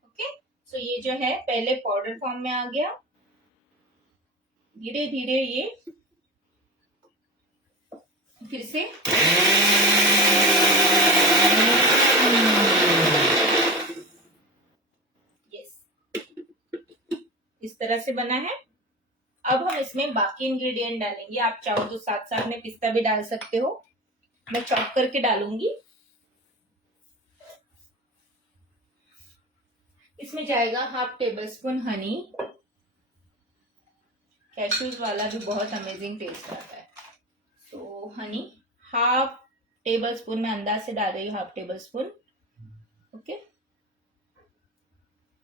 ओके, सो ये जो है पहले पाउडर फॉर्म में आ गया, धीरे धीरे ये फिर से यस इस तरह से बना है। अब हम इसमें बाकी इंग्रेडिएंट डालेंगे, आप चाहो तो साथ साथ में पिस्ता भी डाल सकते हो, मैं चॉप करके डालूंगी। इसमें जाएगा 1/2 टेबलस्पून हनी, कैशूज वाला भी बहुत अमेजिंग टेस्ट आता है। सो हनी 1/2 टेबलस्पून मैं अंदाज से डाल रही हूँ, 1/2 टेबलस्पून। ओके,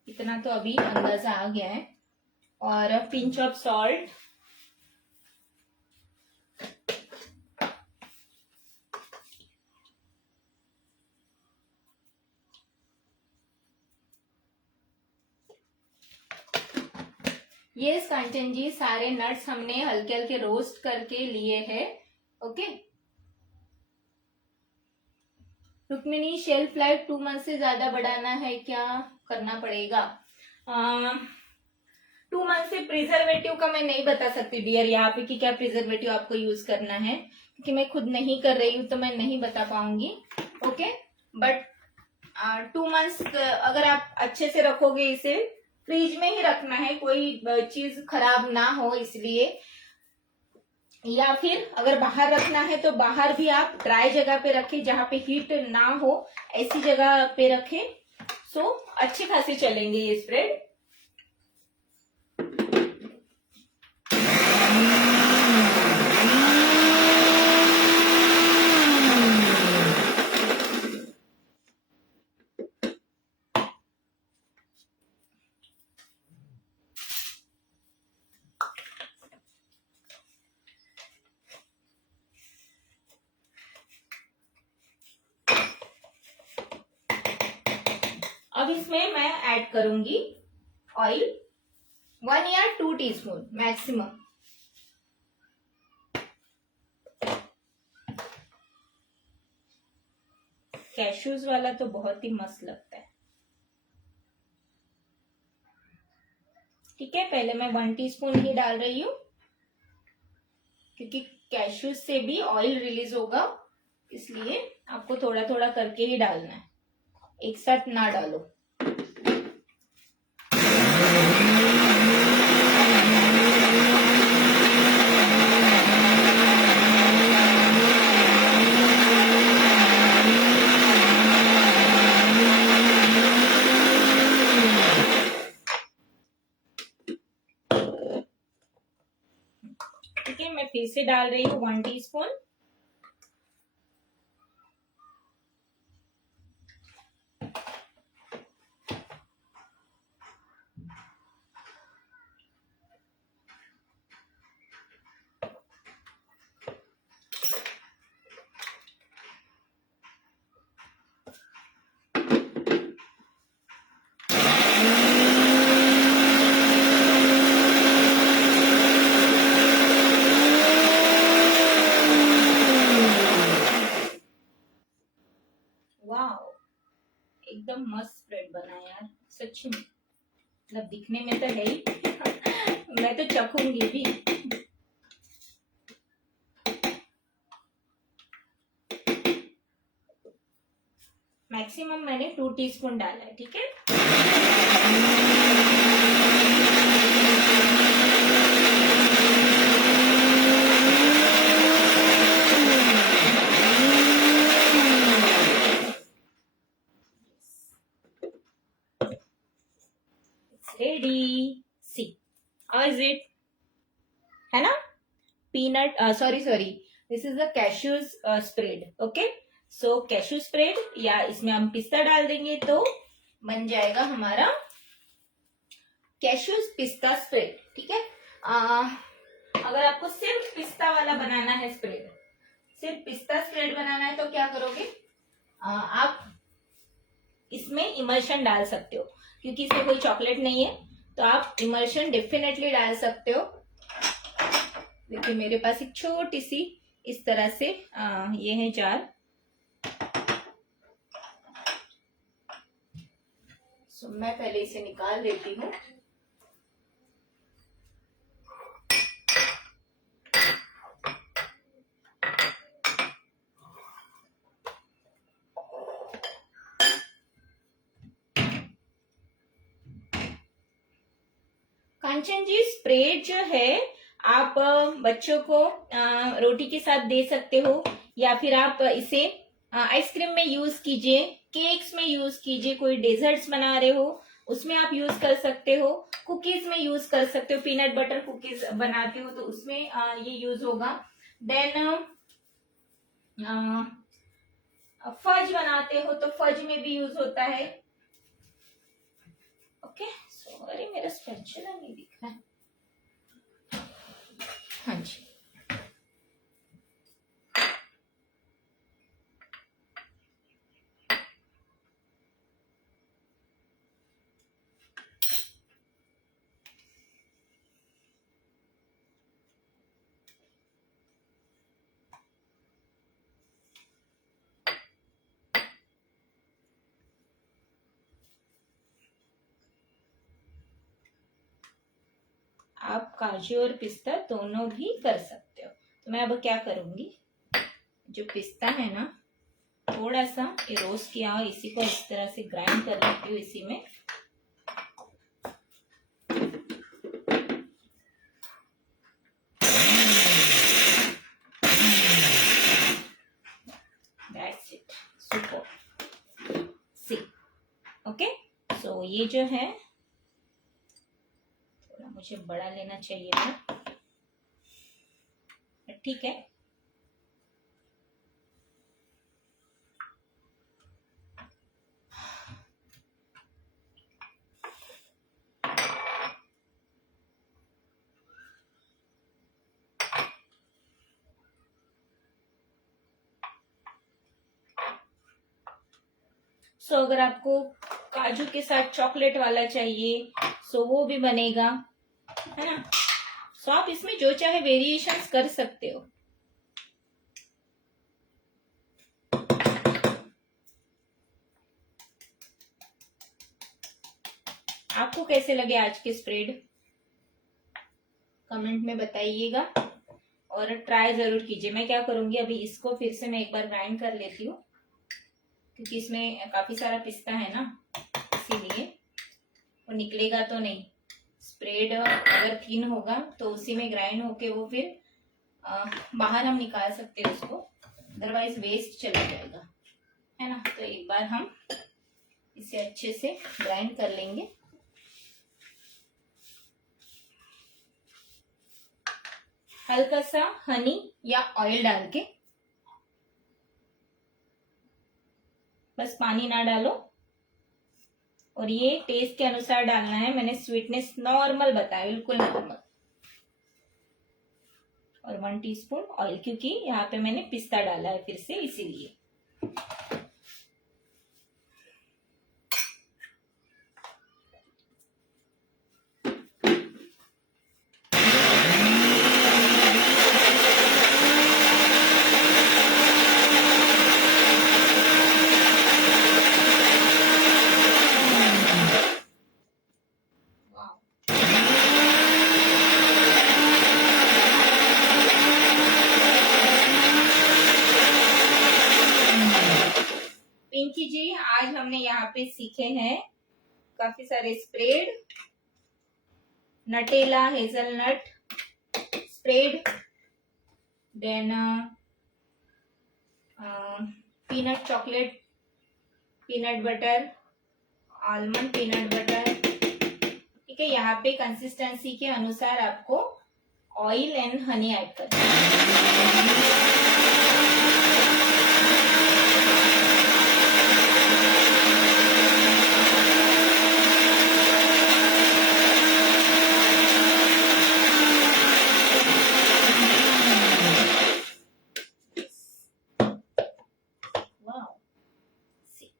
इतना तो अभी अंदाजा आ गया है। और पिंच ऑफ सॉल्ट, ये कांचन जी सारे नट्स हमने हल्के हल्के रोस्ट करके लिए हैं। Okay, Rukmini shelf life 2 month से ज्यादा बढ़ाना है, क्या करना पड़ेगा? 2 मंथ से प्रिजर्वेटिव का मैं नहीं बता सकती डियर, यहाँ पे कि क्या प्रिजर्वेटिव आपको यूज करना है, क्योंकि मैं खुद नहीं कर रही हूँ तो मैं नहीं बता पाऊंगी। ओके, बट 2 मंथ्स अगर आप अच्छे से रखोगे, इसे फ्रिज में ही रखना है, कोई चीज खराब ना हो इसलिए। या फिर अगर बाहर रखना है तो बाहर भी आप ड्राई जगह पे रखें, जहाँ पे हीट ना हो ऐसी जगह पे रखें। सो अच्छे खासे चलेंगे ये स्प्रेड। अब इसमें मैं ऐड करूंगी ऑयल 1 या 2 टीस्पून मैक्सिमम। कैशूज वाला तो बहुत ही मस्त लगता है। ठीक है, पहले मैं 1 टीस्पून ही डाल रही हूँ, क्योंकि कैशूज से भी ऑयल रिलीज होगा, इसलिए आपको थोड़ा थोड़ा करके ही डालना है, एक साथ ना डालो। ठीक है, मैं फिर से डाल रही हूँ 1 टीस्पून। एकदम मस्त स्प्रेड बना यार, सच में, मतलब दिखने में तो है ही मैं तो चखूंगी भी। मैक्सिमम मैंने 2 टीस्पून डाला है, ठीक है। Ready, see how is it, है ना? Peanut, sorry, this is the cashews spread. Okay, so cashew spread, या इसमें हम पिस्ता डाल देंगे तो बन जाएगा हमारा कैश्यूज पिस्ता स्प्रेड. ठीक है. अगर आपको सिर्फ पिस्ता वाला बनाना है स्प्रेड, सिर्फ पिस्ता स्प्रेड बनाना है, तो क्या करोगे, आप इसमें इमल्शन डाल सकते हो, क्योंकि इसमें कोई चॉकलेट नहीं है, तो आप इमल्शन डेफिनेटली डाल सकते हो. देखिए मेरे पास एक छोटी सी इस तरह से ये है जार. सो मैं पहले इसे निकाल देती हूँ. कांचन जी, स्प्रेड जो है आप बच्चों को रोटी के साथ दे सकते हो, या फिर आप इसे आइसक्रीम में यूज कीजिए, केक्स में यूज कीजिए, कोई डेजर्ट्स बना रहे हो उसमें आप यूज कर सकते हो, कुकीज में यूज कर सकते हो, पीनट बटर कुकीज बनाते हो तो उसमें ये यूज होगा. देन फज बनाते हो तो फज में भी यूज होता है. ओके, सो अरे मेरा स्पैचुला नहीं दिख रहा है. हाँ जी, आप काजू और पिस्ता दोनों भी कर सकते हो. तो मैं अब क्या करूंगी, जो पिस्ता है ना थोड़ा सा ये रोस्ट किया और इसी को इस तरह से ग्राइंड कर लेती हूँ इसी में. That's it, super. See, okay. So ये जो है थोड़ा मुझे बड़ा लेना चाहिए था, ठीक है. सो अगर आपको काजू के साथ चॉकलेट वाला चाहिए सो वो भी बनेगा, है ना. सो आप इसमें जो चाहे वेरिएशंस कर सकते हो. आपको कैसे लगे आज के स्प्रेड, कमेंट में बताइएगा और ट्राई जरूर कीजिए. मैं क्या करूंगी, अभी इसको फिर से मैं एक बार ग्राइंड कर लेती हूँ, क्योंकि इसमें काफी सारा पिस्ता है ना, इसीलिए वो निकलेगा तो नहीं. स्प्रेड अगर थिन होगा तो उसी में ग्राइंड होके वो फिर बाहर हम निकाल सकते हैं उसको, अदरवाइज वेस्ट चला जाएगा, है ना. तो एक बार हम इसे अच्छे से ग्राइंड कर लेंगे. हल्का सा हनी या ऑयल डाल के, बस पानी ना डालो, और ये टेस्ट के अनुसार डालना है. मैंने स्वीटनेस नॉर्मल बताया, बिल्कुल नॉर्मल. और 1 टीस्पून ऑयल, क्योंकि यहाँ पे मैंने पिस्ता डाला है फिर से, इसीलिए. पिंकी जी, आज हमने यहाँ पे सीखे हैं काफी सारे spread, Nutella hazelnut spread, then peanut chocolate peanut butter, almond peanut butter, ठीक है। यहाँ पे कंसिस्टेंसी के अनुसार आपको ऑयल एंड हनी ऐड करना है। Wow. See.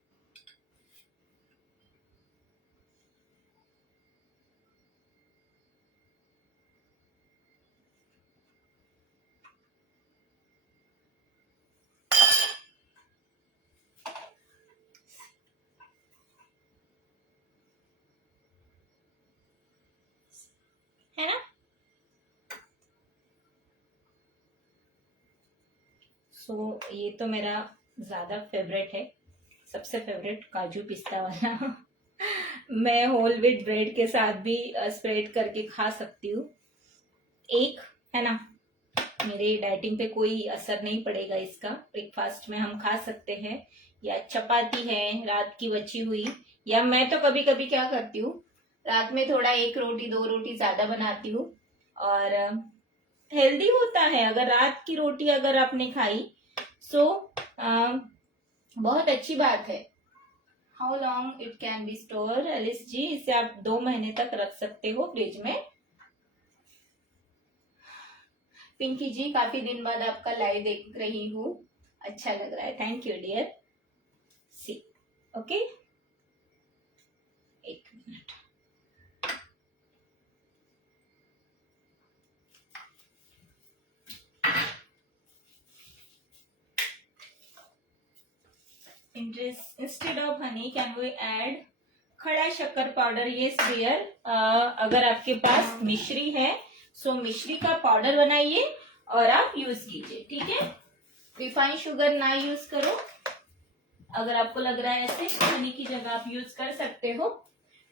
है ना। सो ये तो मेरा ज्यादा फेवरेट है, सबसे फेवरेट काजू पिस्ता वाला। मैं होल व्हीट ब्रेड के साथ भी स्प्रेड करके खा सकती हूँ एक, है ना। मेरे डाइटिंग पे कोई असर नहीं पड़ेगा इसका। ब्रेकफास्ट में हम खा सकते हैं, या चपाती है रात की बची हुई, या मैं तो कभी कभी क्या करती हूँ, रात में थोड़ा 1 रोटी 2 रोटी ज्यादा बनाती हूँ। और हेल्दी होता है, अगर रात की रोटी अगर आपने खाई सो बहुत अच्छी बात है। How long it can be store Alice ji, इसे आप 2 महीने तक रख सकते हो फ्रिज में। पिंकी जी काफी दिन बाद आपका लाइव देख रही हूँ, अच्छा लग रहा है, thank you dear. See okay, एक मिनट। Instead of honey can we add khada shakkar powder? Yes dear, अगर आपके पास मिश्री है सो मिश्री का पाउडर बनाइए और आप यूज कीजिए, ठीक है। रिफाइंड शुगर ना यूज करो, अगर आपको लग रहा है ऐसे हनी की जगह आप यूज कर सकते हो,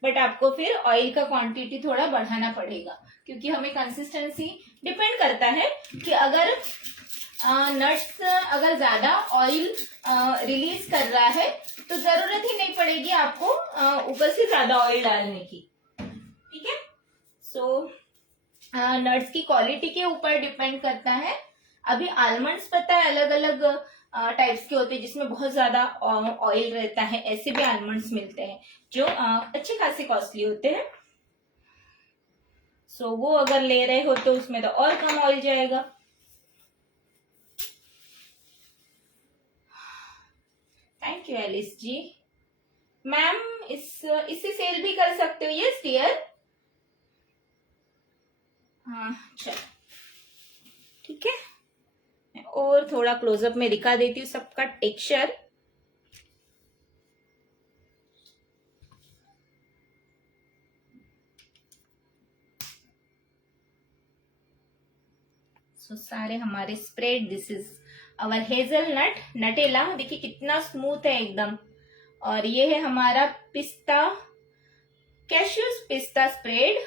बट आपको फिर ऑयल का क्वांटिटी थोड़ा बढ़ाना पड़ेगा, क्योंकि हमें कंसिस्टेंसी डिपेंड करता है कि अगर नट्स अगर ज्यादा ऑयल रिलीज कर रहा है तो जरूरत ही नहीं पड़ेगी आपको ऊपर से ज्यादा ऑयल डालने की, ठीक है। सो नट्स की क्वालिटी के ऊपर डिपेंड करता है। अभी आलमंड्स पता है अलग अलग टाइप्स के होते हैं, जिसमें बहुत ज्यादा ऑयल रहता है, ऐसे भी आलमंड्स मिलते हैं जो अच्छे खासे कॉस्टली होते हैं। सो वो अगर ले रहे हो तो उसमें तो और कम ऑयल जाएगा। Thank you Alice ji. Ma'am इससे सेल भी कर सकते हो? Yes dear. हाँ चलो ठीक है, और थोड़ा क्लोजअप में दिखा देती हूँ सबका टेक्सचर। सो सारे हमारे spread, this is our hazelnut Nutella, देखिए कितना स्मूथ है एकदम। और ये है हमारा पिस्ता कैश्यूज पिस्ता स्प्रेड,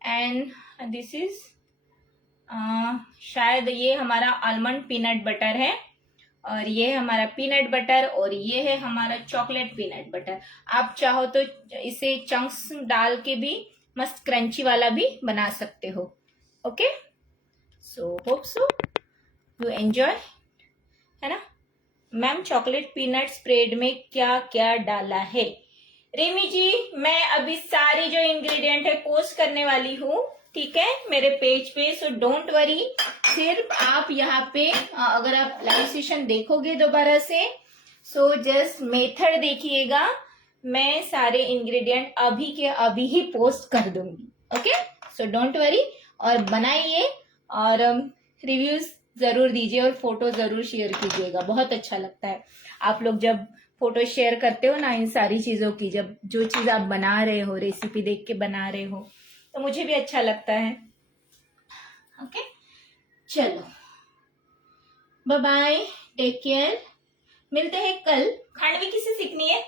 एंड दिस इज शायद ये हमारा आलमंड पीनट बटर है, और ये है हमारा पीनट बटर, और ये है हमारा चॉकलेट पीनट बटर। आप चाहो तो इसे चंक्स डाल के भी मस्त क्रंची वाला भी बना सकते हो। Okay, so hope so you enjoy, है ना। मैम चॉकलेट पीनट स्प्रेड में क्या क्या डाला है? रेमी जी मैं अभी सारे जो इंग्रेडिएंट है पोस्ट करने वाली हूँ, ठीक है, मेरे पेज पे, सो डोंट वरी। सिर्फ आप यहाँ पे अगर आप लाइव सेशन देखोगे दोबारा से, सो जस्ट मेथड देखिएगा, मैं सारे इंग्रेडिएंट अभी के अभी ही पोस्ट कर दूंगी। ओके, सो डोंट वरी, और बनाइए और रिव्यूज जरूर दीजिए और फोटो जरूर शेयर कीजिएगा, बहुत अच्छा लगता है आप लोग जब फोटो शेयर करते हो ना इन सारी चीजों की, जब जो चीज आप बना रहे हो रेसिपी देख के बना रहे हो तो मुझे भी अच्छा लगता है। ओके चलो बाय बाय, टेक केयर, मिलते हैं कल। खांडवी किसे सीखनी है?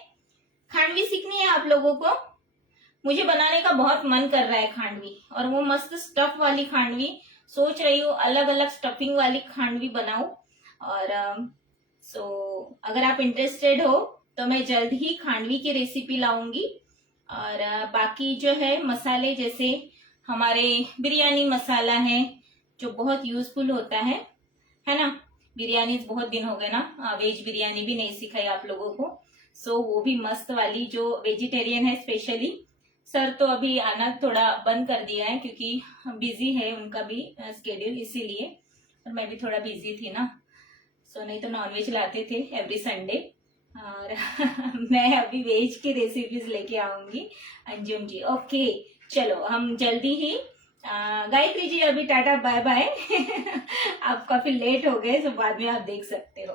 खांडवी सीखनी है आप लोगों को? मुझे बनाने का बहुत मन कर रहा है खांडवी, और वो मस्त स्टफ वाली खांडवी सोच रही हूँ, अलग अलग स्टफिंग वाली खांडवी बनाऊं। और सो अगर आप इंटरेस्टेड हो तो मैं जल्द ही खांडवी की रेसिपी लाऊंगी, और बाकी जो है मसाले, जैसे हमारे बिरयानी मसाला है जो बहुत यूजफुल होता है ना। बिरयानी बहुत दिन हो गए ना, वेज बिरयानी भी नहीं सिखाई आप लोगों को। सो वो भी मस्त वाली, जो वेजिटेरियन है स्पेशली। सर तो अभी आना थोड़ा बंद कर दिया है क्योंकि बिजी है उनका भी स्केड्यूल, इसीलिए। और मैं भी थोड़ा बिजी थी ना, सो नहीं तो नॉनवेज लाते थे एवरी संडे। और मैं अभी वेज की रेसिपीज लेके आऊंगी। अंजुम जी, ओके। चलो हम जल्दी ही गायत्री जी अभी टाटा बाय बाय। आप काफी लेट हो गए, तो बाद में आप देख सकते हो।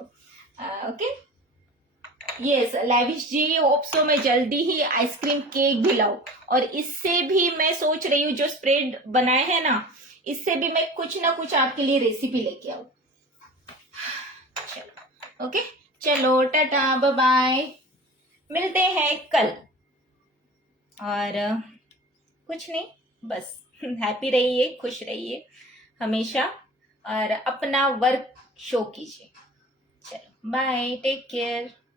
ओके, यस लैविश जी, होप सो मैं जल्दी ही आइसक्रीम केक भी लाऊं। और इससे भी मैं सोच रही हूँ, जो स्प्रेड बनाए हैं ना, इससे भी मैं कुछ ना कुछ आपके लिए रेसिपी लेके आऊं। चलो ओके, चलो टाटा बाय बाय, मिलते हैं कल। और कुछ नहीं, बस हैप्पी रहिए, खुश रहिए हमेशा, और अपना वर्क शो कीजिए। चलो बाय, टेक केयर।